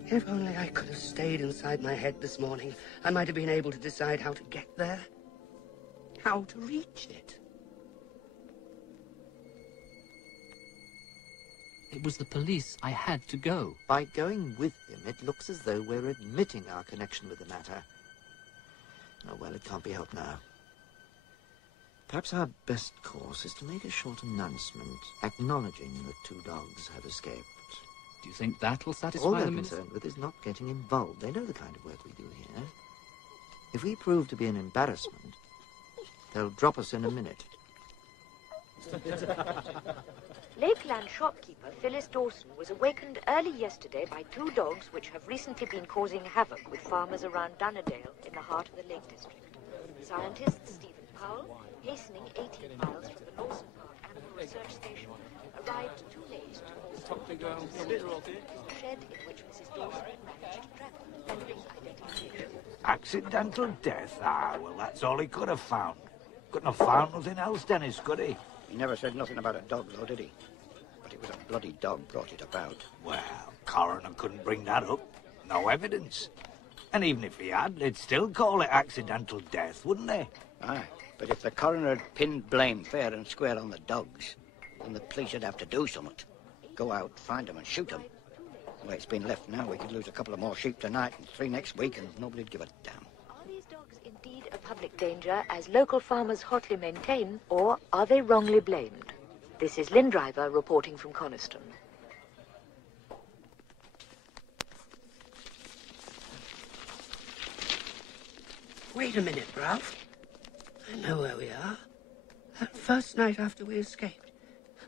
If only I could have stayed inside my head this morning, I might have been able to decide how to get there. How to reach it. It was the police. I had to go. By going with him, it looks as though we're admitting our connection with the matter. Oh, well, it can't be helped now. Perhaps our best course is to make a short announcement acknowledging that 2 dogs have escaped. Do you think that'll satisfy All them? they're concerned with is not getting involved. They know the kind of work we do here. If we prove to be an embarrassment, they'll drop us in a minute. Lakeland shopkeeper Phyllis Dawson was awakened early yesterday by 2 dogs which have recently been causing havoc with farmers around Dunnerdale in the heart of the Lake District. Scientist Stephen Powell, hastening 18 miles from the Lawson Park Animal Research Station, arrived too late to also the shed in which Mrs. Dawson had managed to travel, pending identification. Accidental death? Ah, well, that's all he could have found. Couldn't have found nothing else, Dennis, could he? He never said nothing about a dog, though, did he? But it was a bloody dog brought it about. Well, coroner couldn't bring that up. No evidence. And even if he had, they'd still call it accidental death, wouldn't they? Aye, but if the coroner had pinned blame fair and square on the dogs, then the police would have to do something. Go out, find them and shoot them. The way it's been left now, we could lose a couple of more sheep tonight and 3 next week and nobody'd give a damn. Are these dogs indeed a public danger, as local farmers hotly maintain, or are they wrongly blamed? This is Lynn Driver reporting from Coniston. Wait a minute, Ralph. I know where we are. That first night after we escaped.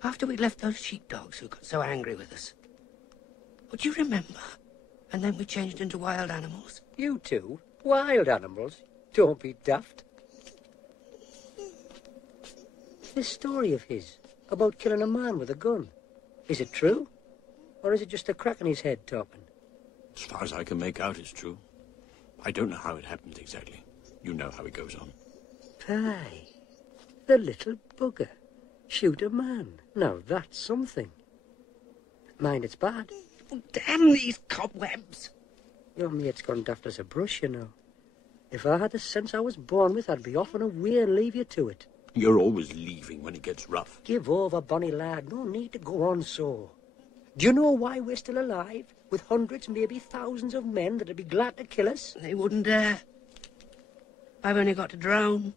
After we left those sheepdogs who got so angry with us. Would you remember? And then we changed into wild animals. You two? Wild animals? Don't be daft. This story of his about killing a man with a gun, is it true? Or is it just a crack in his head talking? As far as I can make out, it's true. I don't know how it happened exactly. You know how it goes on. Aye. The little bugger. Shoot a man. Now that's something. Mind it's bad. Oh, damn these cobwebs. Your mate's gone daft as a brush, you know. If I had the sense I was born with, I'd be off and away and leave you to it. You're always leaving when it gets rough. Give over, bonny lad. No need to go on so. Do you know why we're still alive? With hundreds, maybe thousands of men that'd be glad to kill us? They wouldn't dare. I've only got to drown.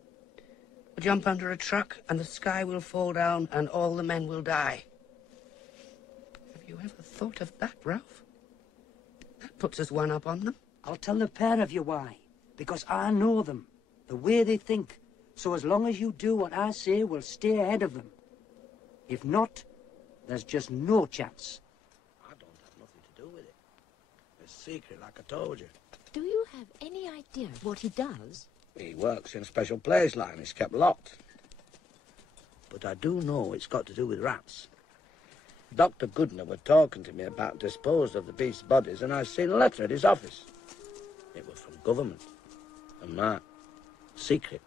Or jump under a truck and the sky will fall down and all the men will die. Have you ever thought of that, Ralph? That puts us one up on them. I'll tell the pair of you why. Because I know them. The way they think. So as long as you do what I say, we'll stay ahead of them. If not, there's just no chance. I don't have nothing to do with it. It's secret, like I told you. Do you have any idea what he does? He works in a special place line. It's kept locked. But I do know it's got to do with rats. Dr. Goodner were talking to me about disposal of the beast's bodies, and I seen a letter at his office. It was from government. And that, secret.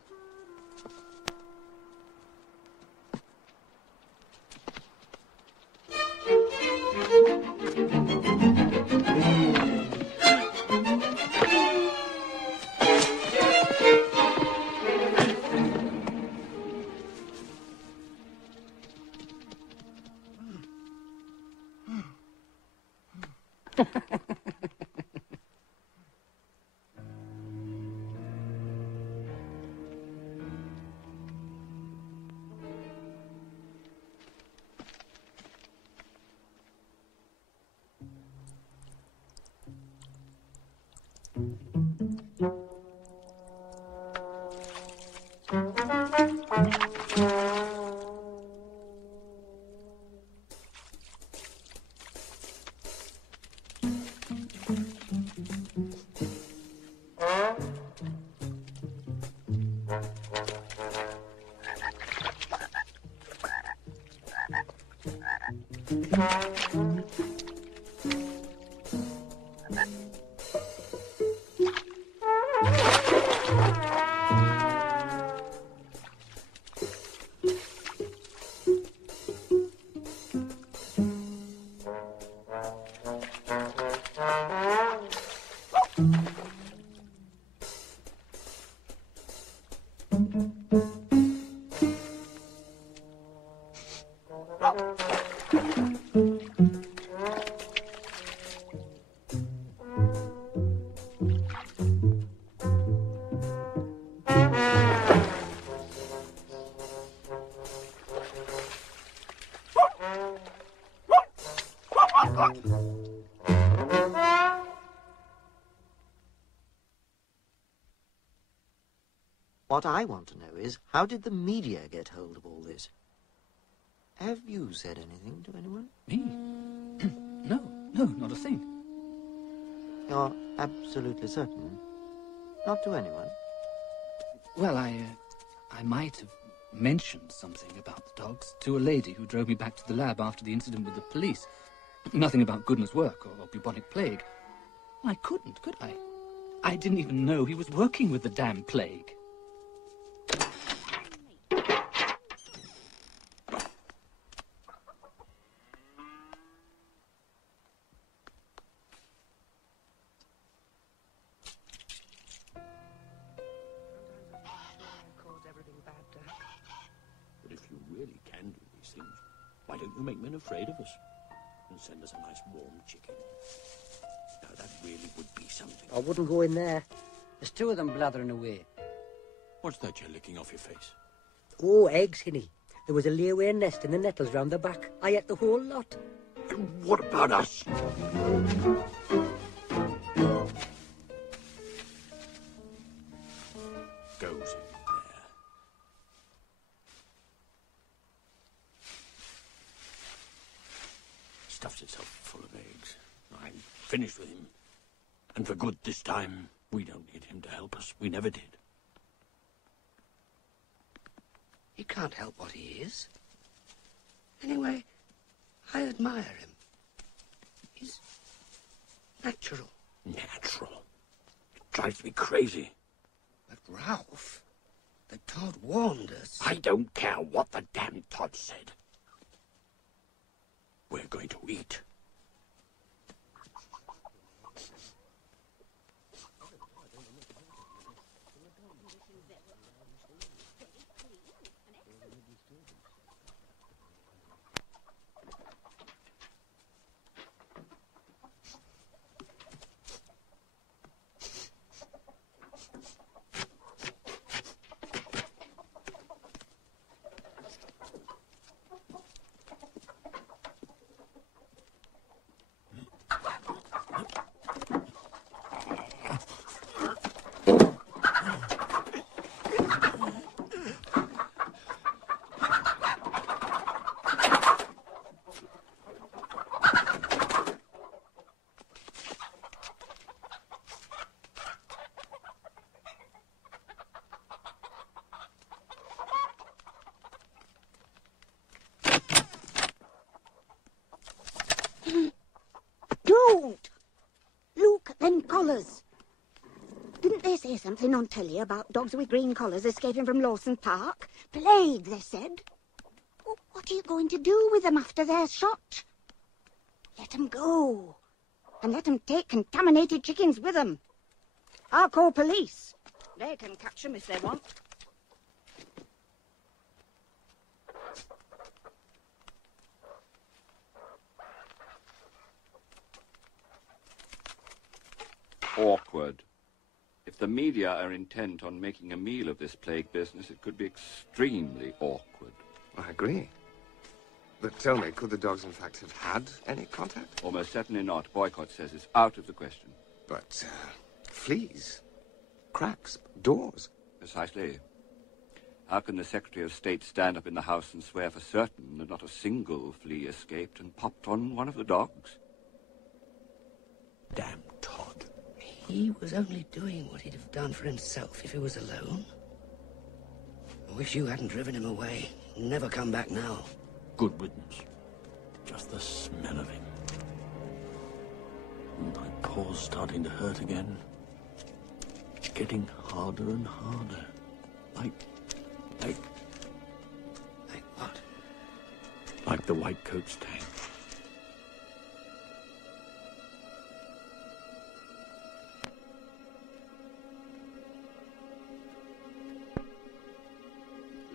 What I want to know is, how did the media get hold of all this? Have you said anything to anyone? Me? No, not a thing. You're absolutely certain? Not to anyone? Well, I might have mentioned something about the dogs to a lady who drove me back to the lab after the incident with the police. Nothing about Goodner's work or bubonic plague. I couldn't, could I? I didn't even know he was working with the damn plague. But if you really can do these things, why don't you make men afraid of us and send us a nice warm chicken? Now, that really would be something. I wouldn't go in there. There's two of them blathering away. What's that you're licking off your face? Oh, eggs, Hinny. There was a layaway nest in the nettles round the back. I ate the whole lot. And what about us? stuffs itself full of eggs. I'm finished with him. And for good this time. We don't need him to help us. We never did. He can't help what he is. Anyway, I admire him. He's natural. Natural? It drives me crazy. But Ralph, the Todd warned us. I don't care what the damn Todd said. We're going to eat. Don't! Look, them collars. Didn't they say something on telly about dogs with green collars escaping from Lawson Park? Plague, they said. What are you going to do with them after they're shot? Let 'em go. And let 'em take contaminated chickens with 'em. I'll call police. They can catch 'em if they want. Awkward. If the media are intent on making a meal of this plague business, it could be extremely awkward. I agree. But tell me, could the dogs in fact have had any contact? Almost certainly not. Boycott says it's out of the question. But, fleas, cracks, doors. Precisely. How can the Secretary of State stand up in the House and swear for certain that not a single flea escaped and popped on one of the dogs? Damn Todd. He was only doing what he'd have done for himself if he was alone. I wish you hadn't driven him away. He'll never come back now. Good riddance. Just the smell of him. My paw's starting to hurt again. Getting harder and harder. Like what? Like the white coat's tank.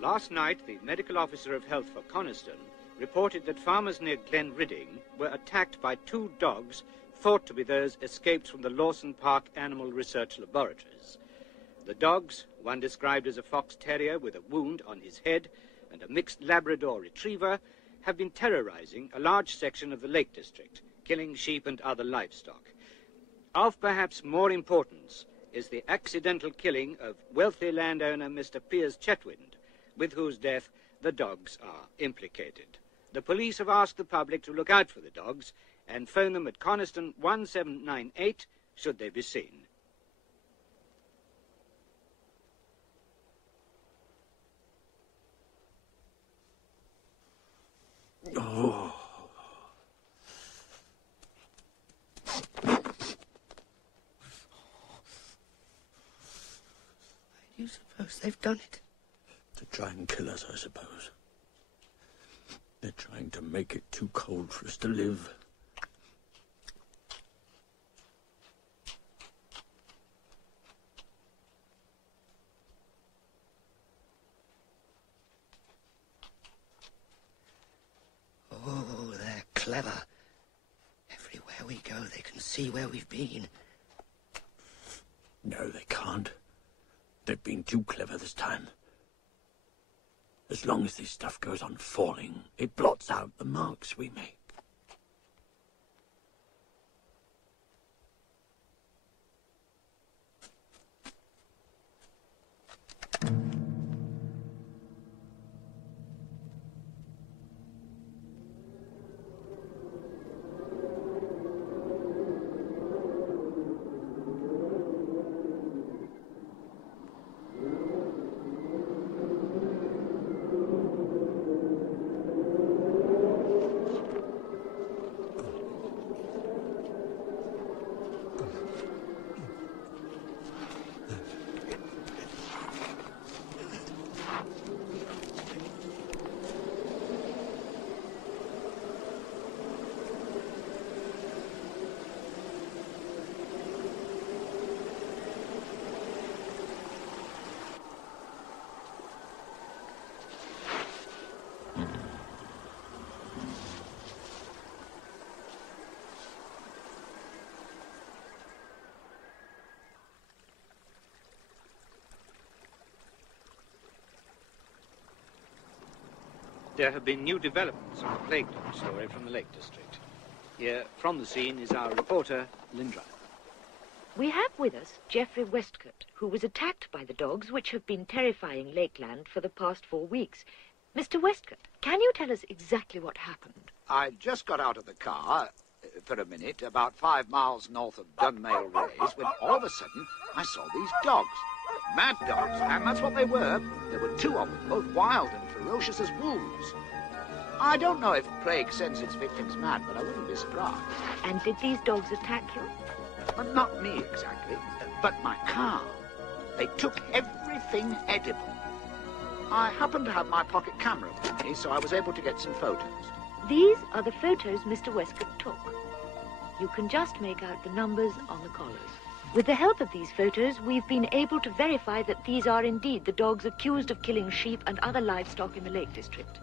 Last night, the medical officer of health for Coniston reported that farmers near Glen Ridding were attacked by 2 dogs thought to be those escaped from the Lawson Park Animal Research Laboratories. The dogs, one described as a fox terrier with a wound on his head and a mixed Labrador retriever, have been terrorizing a large section of the Lake District, killing sheep and other livestock. Of perhaps more importance is the accidental killing of wealthy landowner Mr. Piers Chetwynd, with whose death the dogs are implicated. The police have asked the public to look out for the dogs and phone them at Coniston 1798 should they be seen. Oh. Why do you suppose they've done it? To try and kill us, I suppose. They're trying to make it too cold for us to live. Oh, they're clever. Everywhere we go, they can see where we've been. No, they can't. They've been too clever this time. As long as this stuff goes on falling, it blots out the marks we make. There have been new developments on the plague dog story from the Lake District. Here, from the scene, is our reporter, Lynn Driver. We have with us Geoffrey Westcott, who was attacked by the dogs which have been terrifying Lakeland for the past 4 weeks. Mr. Westcott, can you tell us exactly what happened? I just got out of the car for a minute, about 5 miles north of Dunmail Raise, when all of a sudden I saw these dogs. Mad dogs, and that's what they were. There were 2 of them, both wild and ferocious as wolves. I don't know if plague sends its victims mad, but I wouldn't be surprised. And did these dogs attack you? Well, not me exactly, but my car. They took everything edible. I happened to have my pocket camera with me, so I was able to get some photos. These are the photos Mr. Westcott took. You can just make out the numbers on the collars. With the help of these photos, we've been able to verify that these are indeed the dogs accused of killing sheep and other livestock in the Lake District.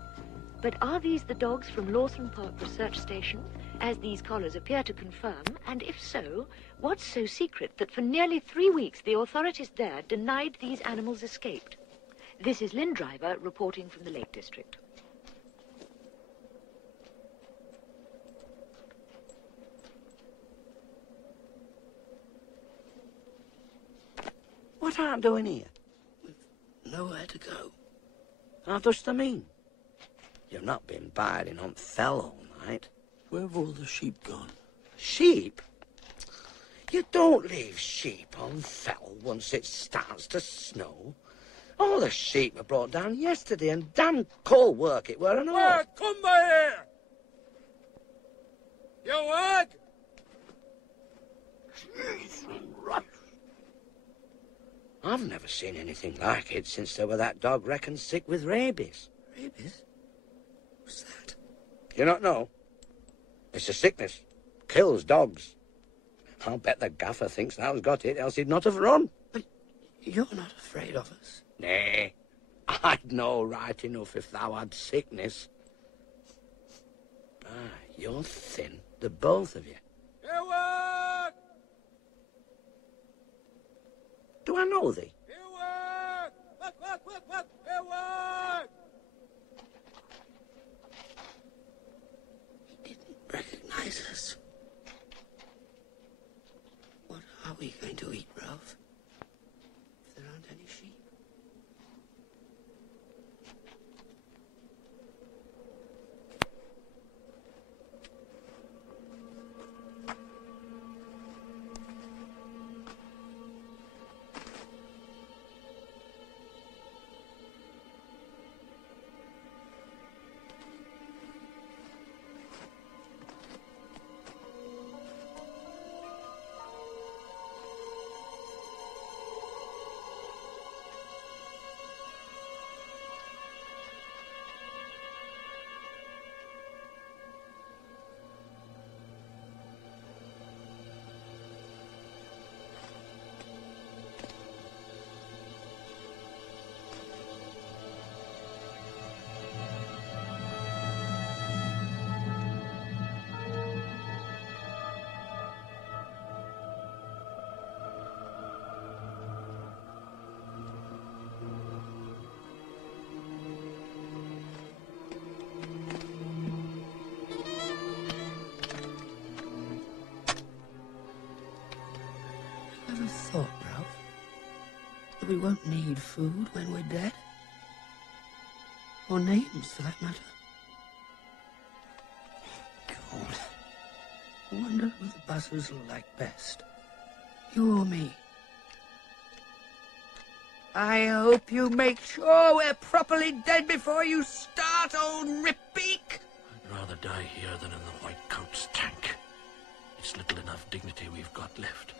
But are these the dogs from Lawson Park Research Station, as these collars appear to confirm? And if so, what's so secret that for nearly 3 weeks the authorities there denied these animals escaped? This is Lynn Driver reporting from the Lake District. What are you doing here? Nowhere to go. How does that mean? You've not been biding on Fell all night. Where have all the sheep gone? Sheep? You don't leave sheep on Fell once it starts to snow. All the sheep were brought down yesterday, and damn cold work it were and all. Wag, come by here! You wag! Jesus Christ. I've never seen anything like it since there were that dog reckoned sick with rabies. Rabies? What's that? You don't know? It's a sickness. Kills dogs. I'll bet the gaffer thinks thou's got it, else he'd not have run. But you're not afraid of us? Nay, I'd know right enough if thou had sickness. You're thin, the both of you. Ewan! Do I know thee? Ewan! What? Ewan! He didn't recognize us. What are we going to eat, Ralph? If there aren't any sheep? Ever thought, Ralph, that we won't need food when we're dead? Or names, for that matter? God, I wonder who the buzzers will like best. You or me? I hope you make sure we're properly dead before you start, old Ripbeak. I'd rather die here than in the White Coat's tank. It's little enough dignity we've got left.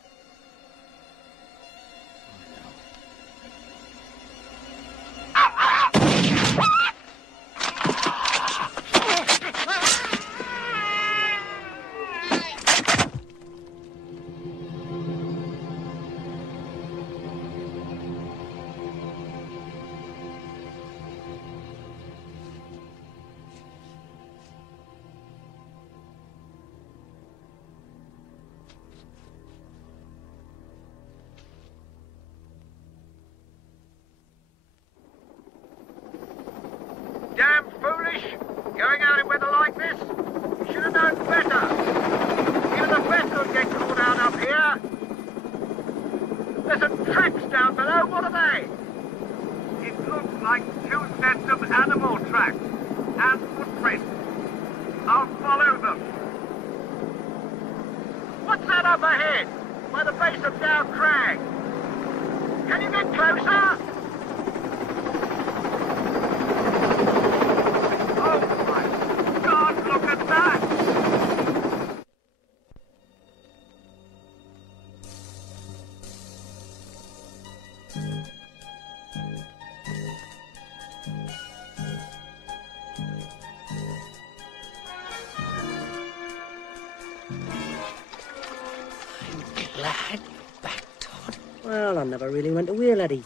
glad you're back, Todd. Well, I never really went away, laddie.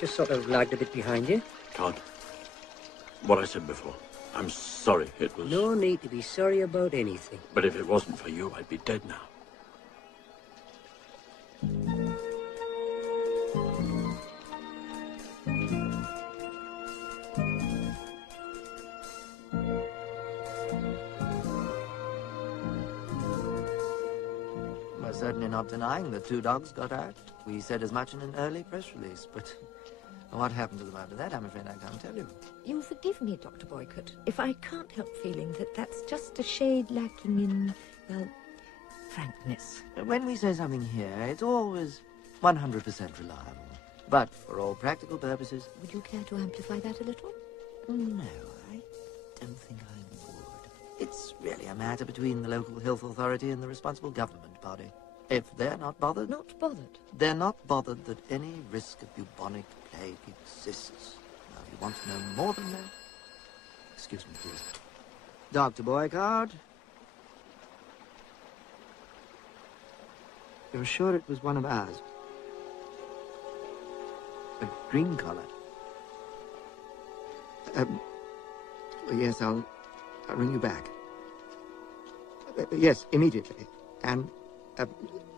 Just sort of lagged a bit behind you. Todd, what I said before, I'm sorry it was... No need to be sorry about anything. But if it wasn't for you, I'd be dead now. We're certainly not denying that 2 dogs got out. We said as much in an early press release, but what happened to them after that, I'm afraid I can't tell you. You'll forgive me, Dr. Boycott, if I can't help feeling that that's just a shade lacking in, well, frankness. When we say something here, it's always 100% reliable. But for all practical purposes... Would you care to amplify that a little? No, I don't think I would. It's really a matter between the local health authority and the responsible government body. If they're not bothered... Not bothered? They're not bothered that any risk of bubonic plague exists. Now, if you want to know more than that... Excuse me, please. Dr. Boycott? You're sure it was one of ours? A green collar? Yes, I'll ring you back. Yes, immediately. And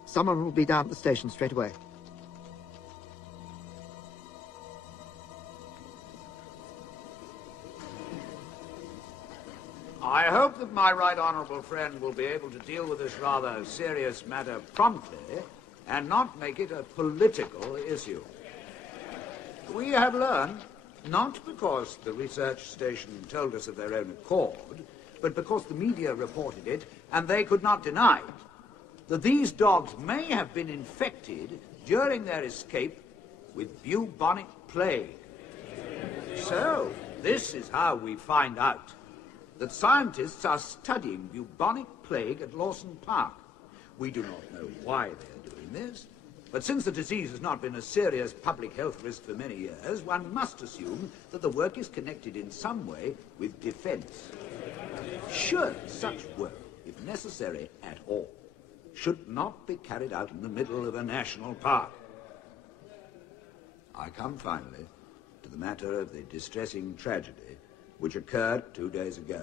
someone will be down at the station straight away. I hope that my right honourable friend will be able to deal with this rather serious matter promptly and not make it a political issue. We have learned, not because the research station told us of their own accord, but because the media reported it and they could not deny it, that these dogs may have been infected during their escape with bubonic plague. So, this is how we find out that scientists are studying bubonic plague at Lawson Park. We do not know why they are doing this, but since the disease has not been a serious public health risk for many years, one must assume that the work is connected in some way with defence. Surely such work, if necessary at all, should not be carried out in the middle of a national park. I come finally to the matter of the distressing tragedy which occurred 2 days ago.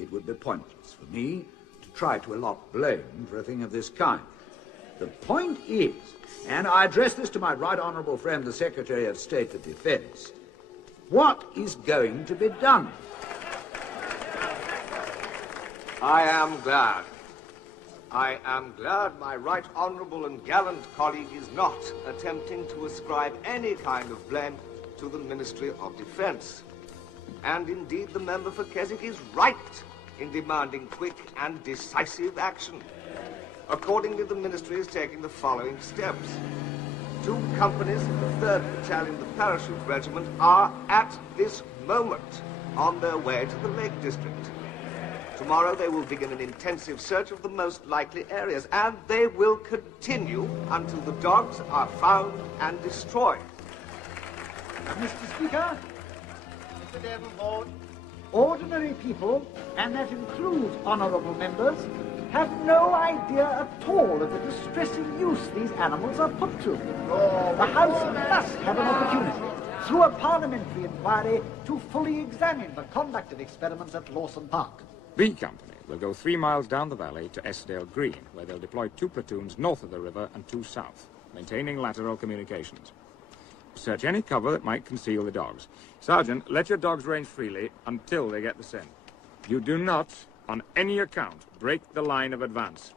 It would be pointless for me to try to allot blame for a thing of this kind. The point is, and I address this to my right honourable friend, the Secretary of State for Defence, what is going to be done? I am glad my right honourable and gallant colleague is not attempting to ascribe any kind of blame to the Ministry of Defence. And indeed, the member for Keswick is right in demanding quick and decisive action. Accordingly, the Ministry is taking the following steps. 2 companies of the 3rd Battalion, the Parachute Regiment, are at this moment on their way to the Lake District. Tomorrow they will begin an intensive search of the most likely areas, and they will continue until the dogs are found and destroyed. Mr. Speaker, Mr. Davenport. ordinary people, and that includes honourable members, have no idea at all of the distressing use these animals are put to. The House must have an opportunity, through a parliamentary inquiry, to fully examine the conduct of experiments at Lawson Park. B Company will go 3 miles down the valley to Esdale Green, where they'll deploy 2 platoons north of the river and 2 south, maintaining lateral communications. Search any cover that might conceal the dogs. Sergeant, let your dogs range freely until they get the scent. You do not, on any account, break the line of advance.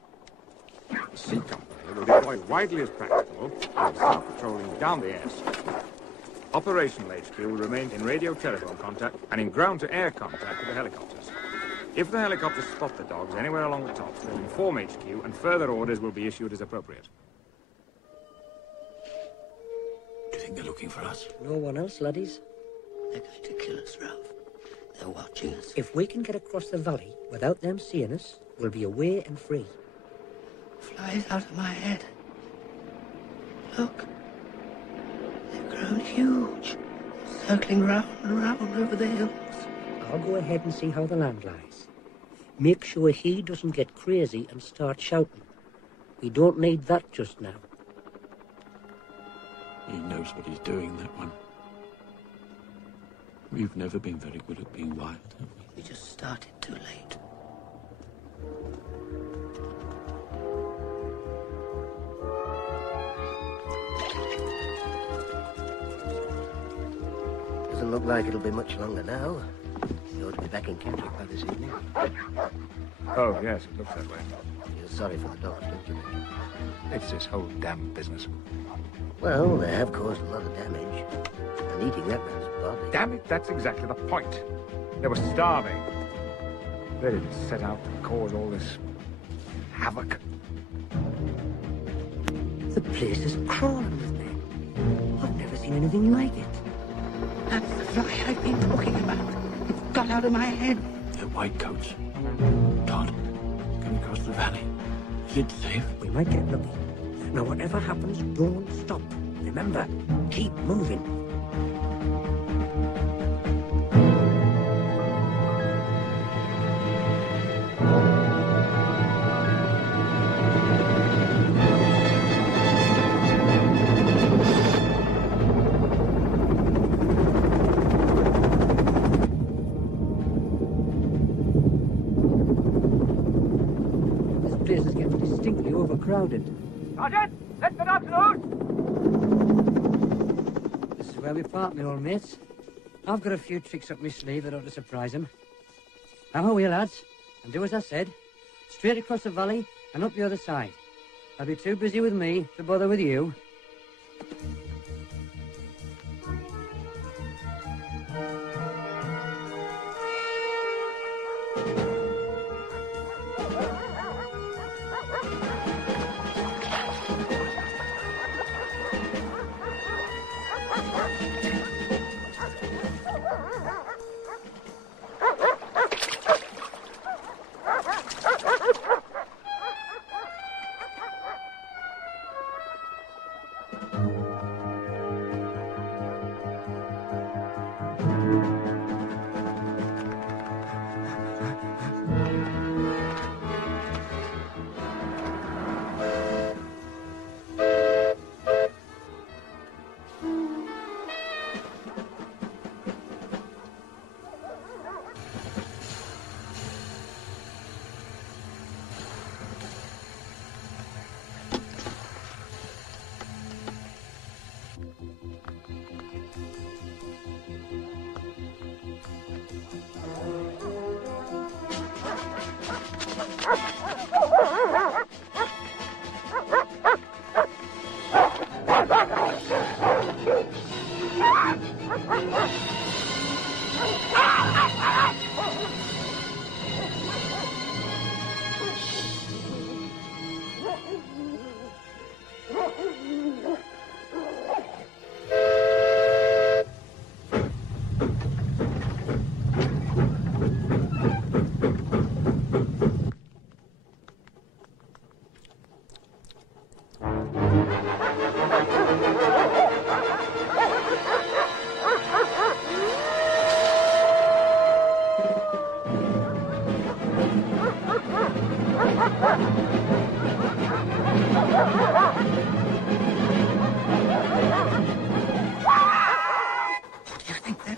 The C Company will deploy widely as practicable, and start patrolling down the S. Operational HQ will remain in radio-telephone contact and in ground-to-air contact with the helicopters. If the helicopters spot the dogs anywhere along the top, they'll inform HQ and further orders will be issued as appropriate. Do you think they're looking for us? No one else, laddies. They're going to kill us, Ralph. They're watching us. If we can get across the valley without them seeing us, we'll be away and free. Flies out of my head. Look. They've grown huge. Circling round and round over the hills. I'll go ahead and see how the land lies. Make sure he doesn't get crazy and start shouting. We don't need that just now. He knows what he's doing, that one. We've never been very good at being wild, have we? We just started too late. Doesn't look like it'll be much longer now. You ought to be back in Kendrick by this evening. Oh, yes, it looks that way. You're sorry for the dogs, don't you? It's this whole damn business. Well, they have caused a lot of damage. And eating that man's body. Damn it, that's exactly the point. They were starving. They didn't set out to cause all this havoc. The place is crawling with men. I've never seen anything like it. That's the fly I've been talking about. It's got out of my head. They're white coats. Todd, can we cross the valley? Is it safe? We might get lucky. Now, whatever happens, don't stop. Remember, keep moving. This place is getting distinctly overcrowded. Sergeant, let the dogs loose! This is where we park, my old mates. I've got a few tricks up my sleeve that ought to surprise them. Now away, lads, and do as I said. Straight across the valley and up the other side. I'll be too busy with me to bother with you.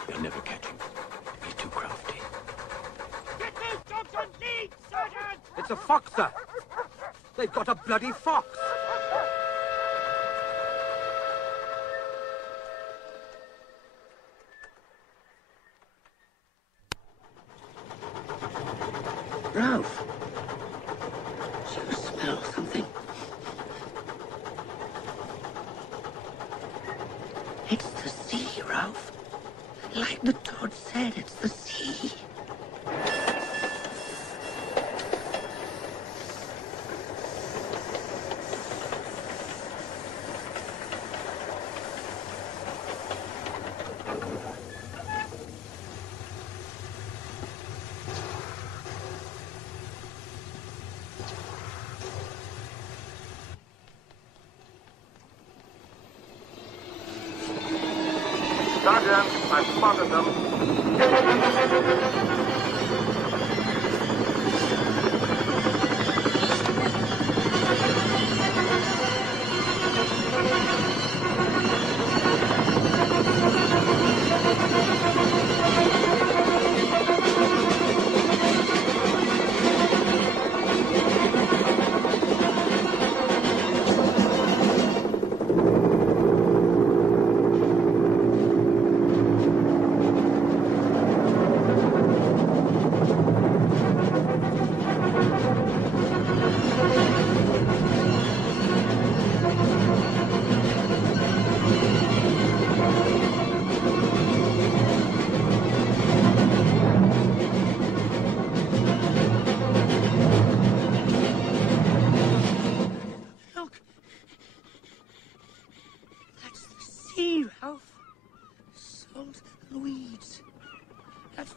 You'll never catch him. He's too crafty. Get those dogs on lead, Sergeant! It's a fox, sir. They've got a bloody fox. Ralph, do you smell something? It's the sea, Ralph. Like the Todd said, it's the sea. Sergeant, I've spotted them.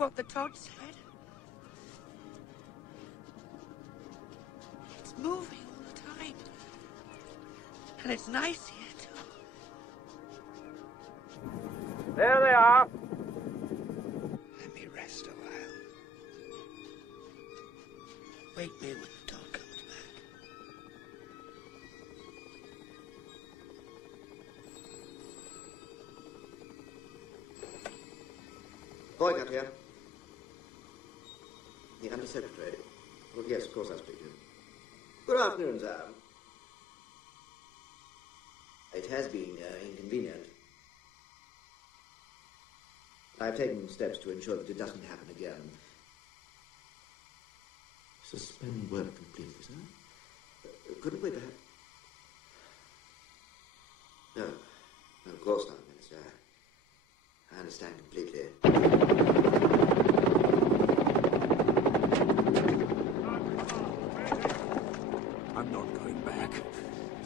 what the Todd said. It's moving all the time. And it's nice here, too. There they are. Let me rest a while. Wake me when the Todd comes back. Boycott here. The Under-Secretary. Well, yes, of course I'll speak to him. Good afternoon, sir. It has been inconvenient. I've taken steps to ensure that it doesn't happen again. Suspend work completely, sir? Couldn't we perhaps... No, of course not, Minister. I understand completely. I'm not going back.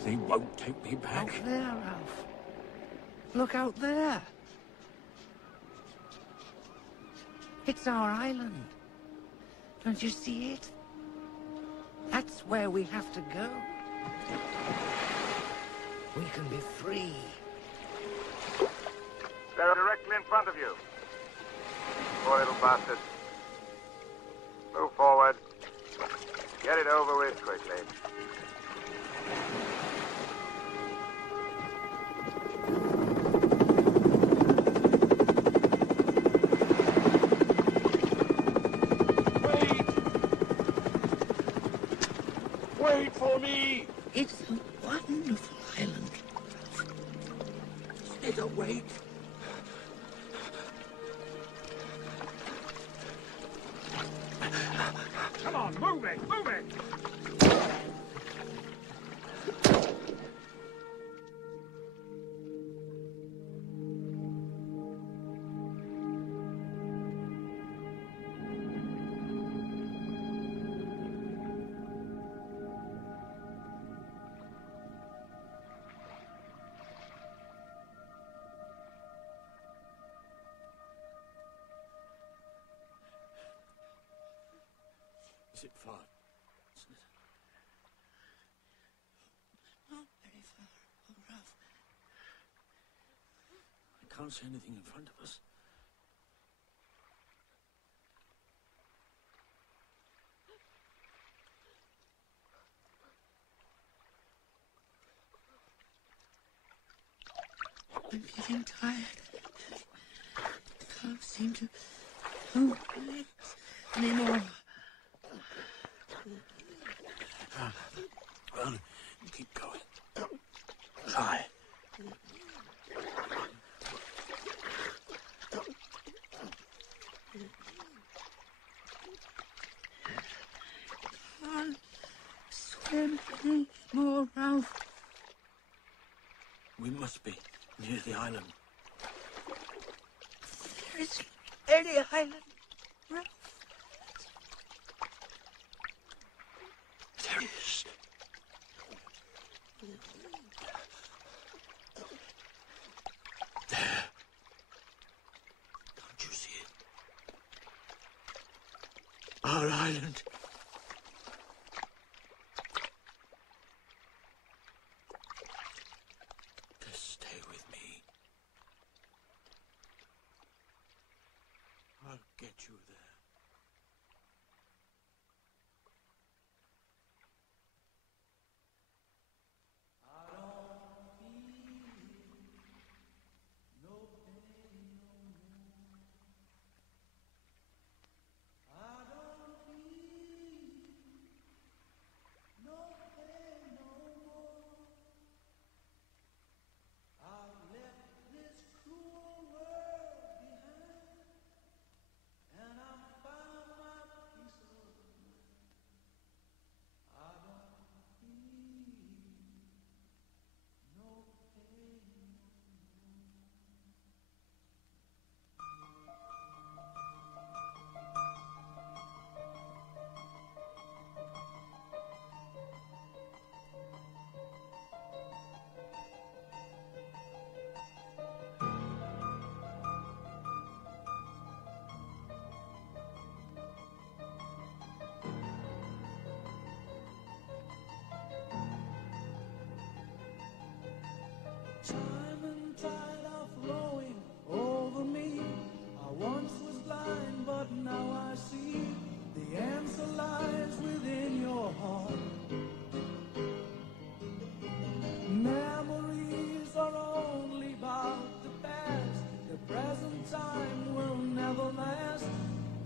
They won't take me back. Out there, Ralph. Look out there. It's our island. Don't you see it? That's where we have to go. We can be free. They're directly in front of you. Poor little bastard. Move forward. Get it over with quickly. Wait for me! It's a wonderful island. Stay awake. Come on, move it, move it! Is it far? Isn't it? Not very far. Oh, Ralph. I can't see anything in front of us. I'm getting tired. I can't seem to move my legs anymore. Well, keep going. Try. Can't swim anymore, Ralph. We must be near the island. There isn't any island, Ralph. There is. There. Can't you see it? Our island. Just stay with me. I'll get you there.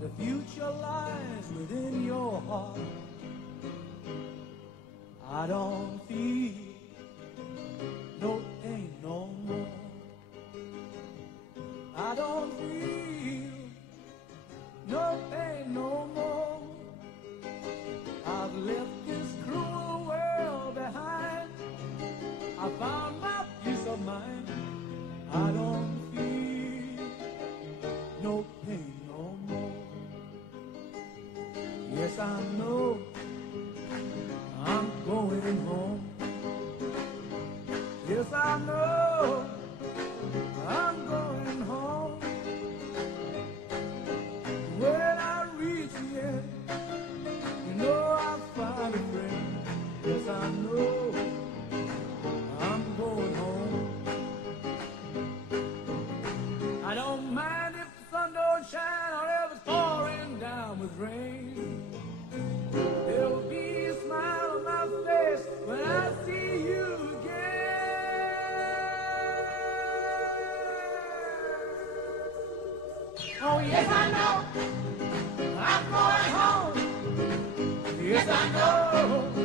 the future lies within your heart. I don't feel no pain no more. I don't feel no pain no more. I've left this cruel world behind. I found my peace of mind. I don't feel no pain no more. Yes, I know I'm going home. Yes, I know I'm going home. When I reach the end, you know I'll find a friend. Yes, I know I'm going home. I don't mind if the sun don't shine or if it's pouring down with rain. There'll be a smile on my face when I see you again. Oh, yes, I know I'm going home. Yes, I know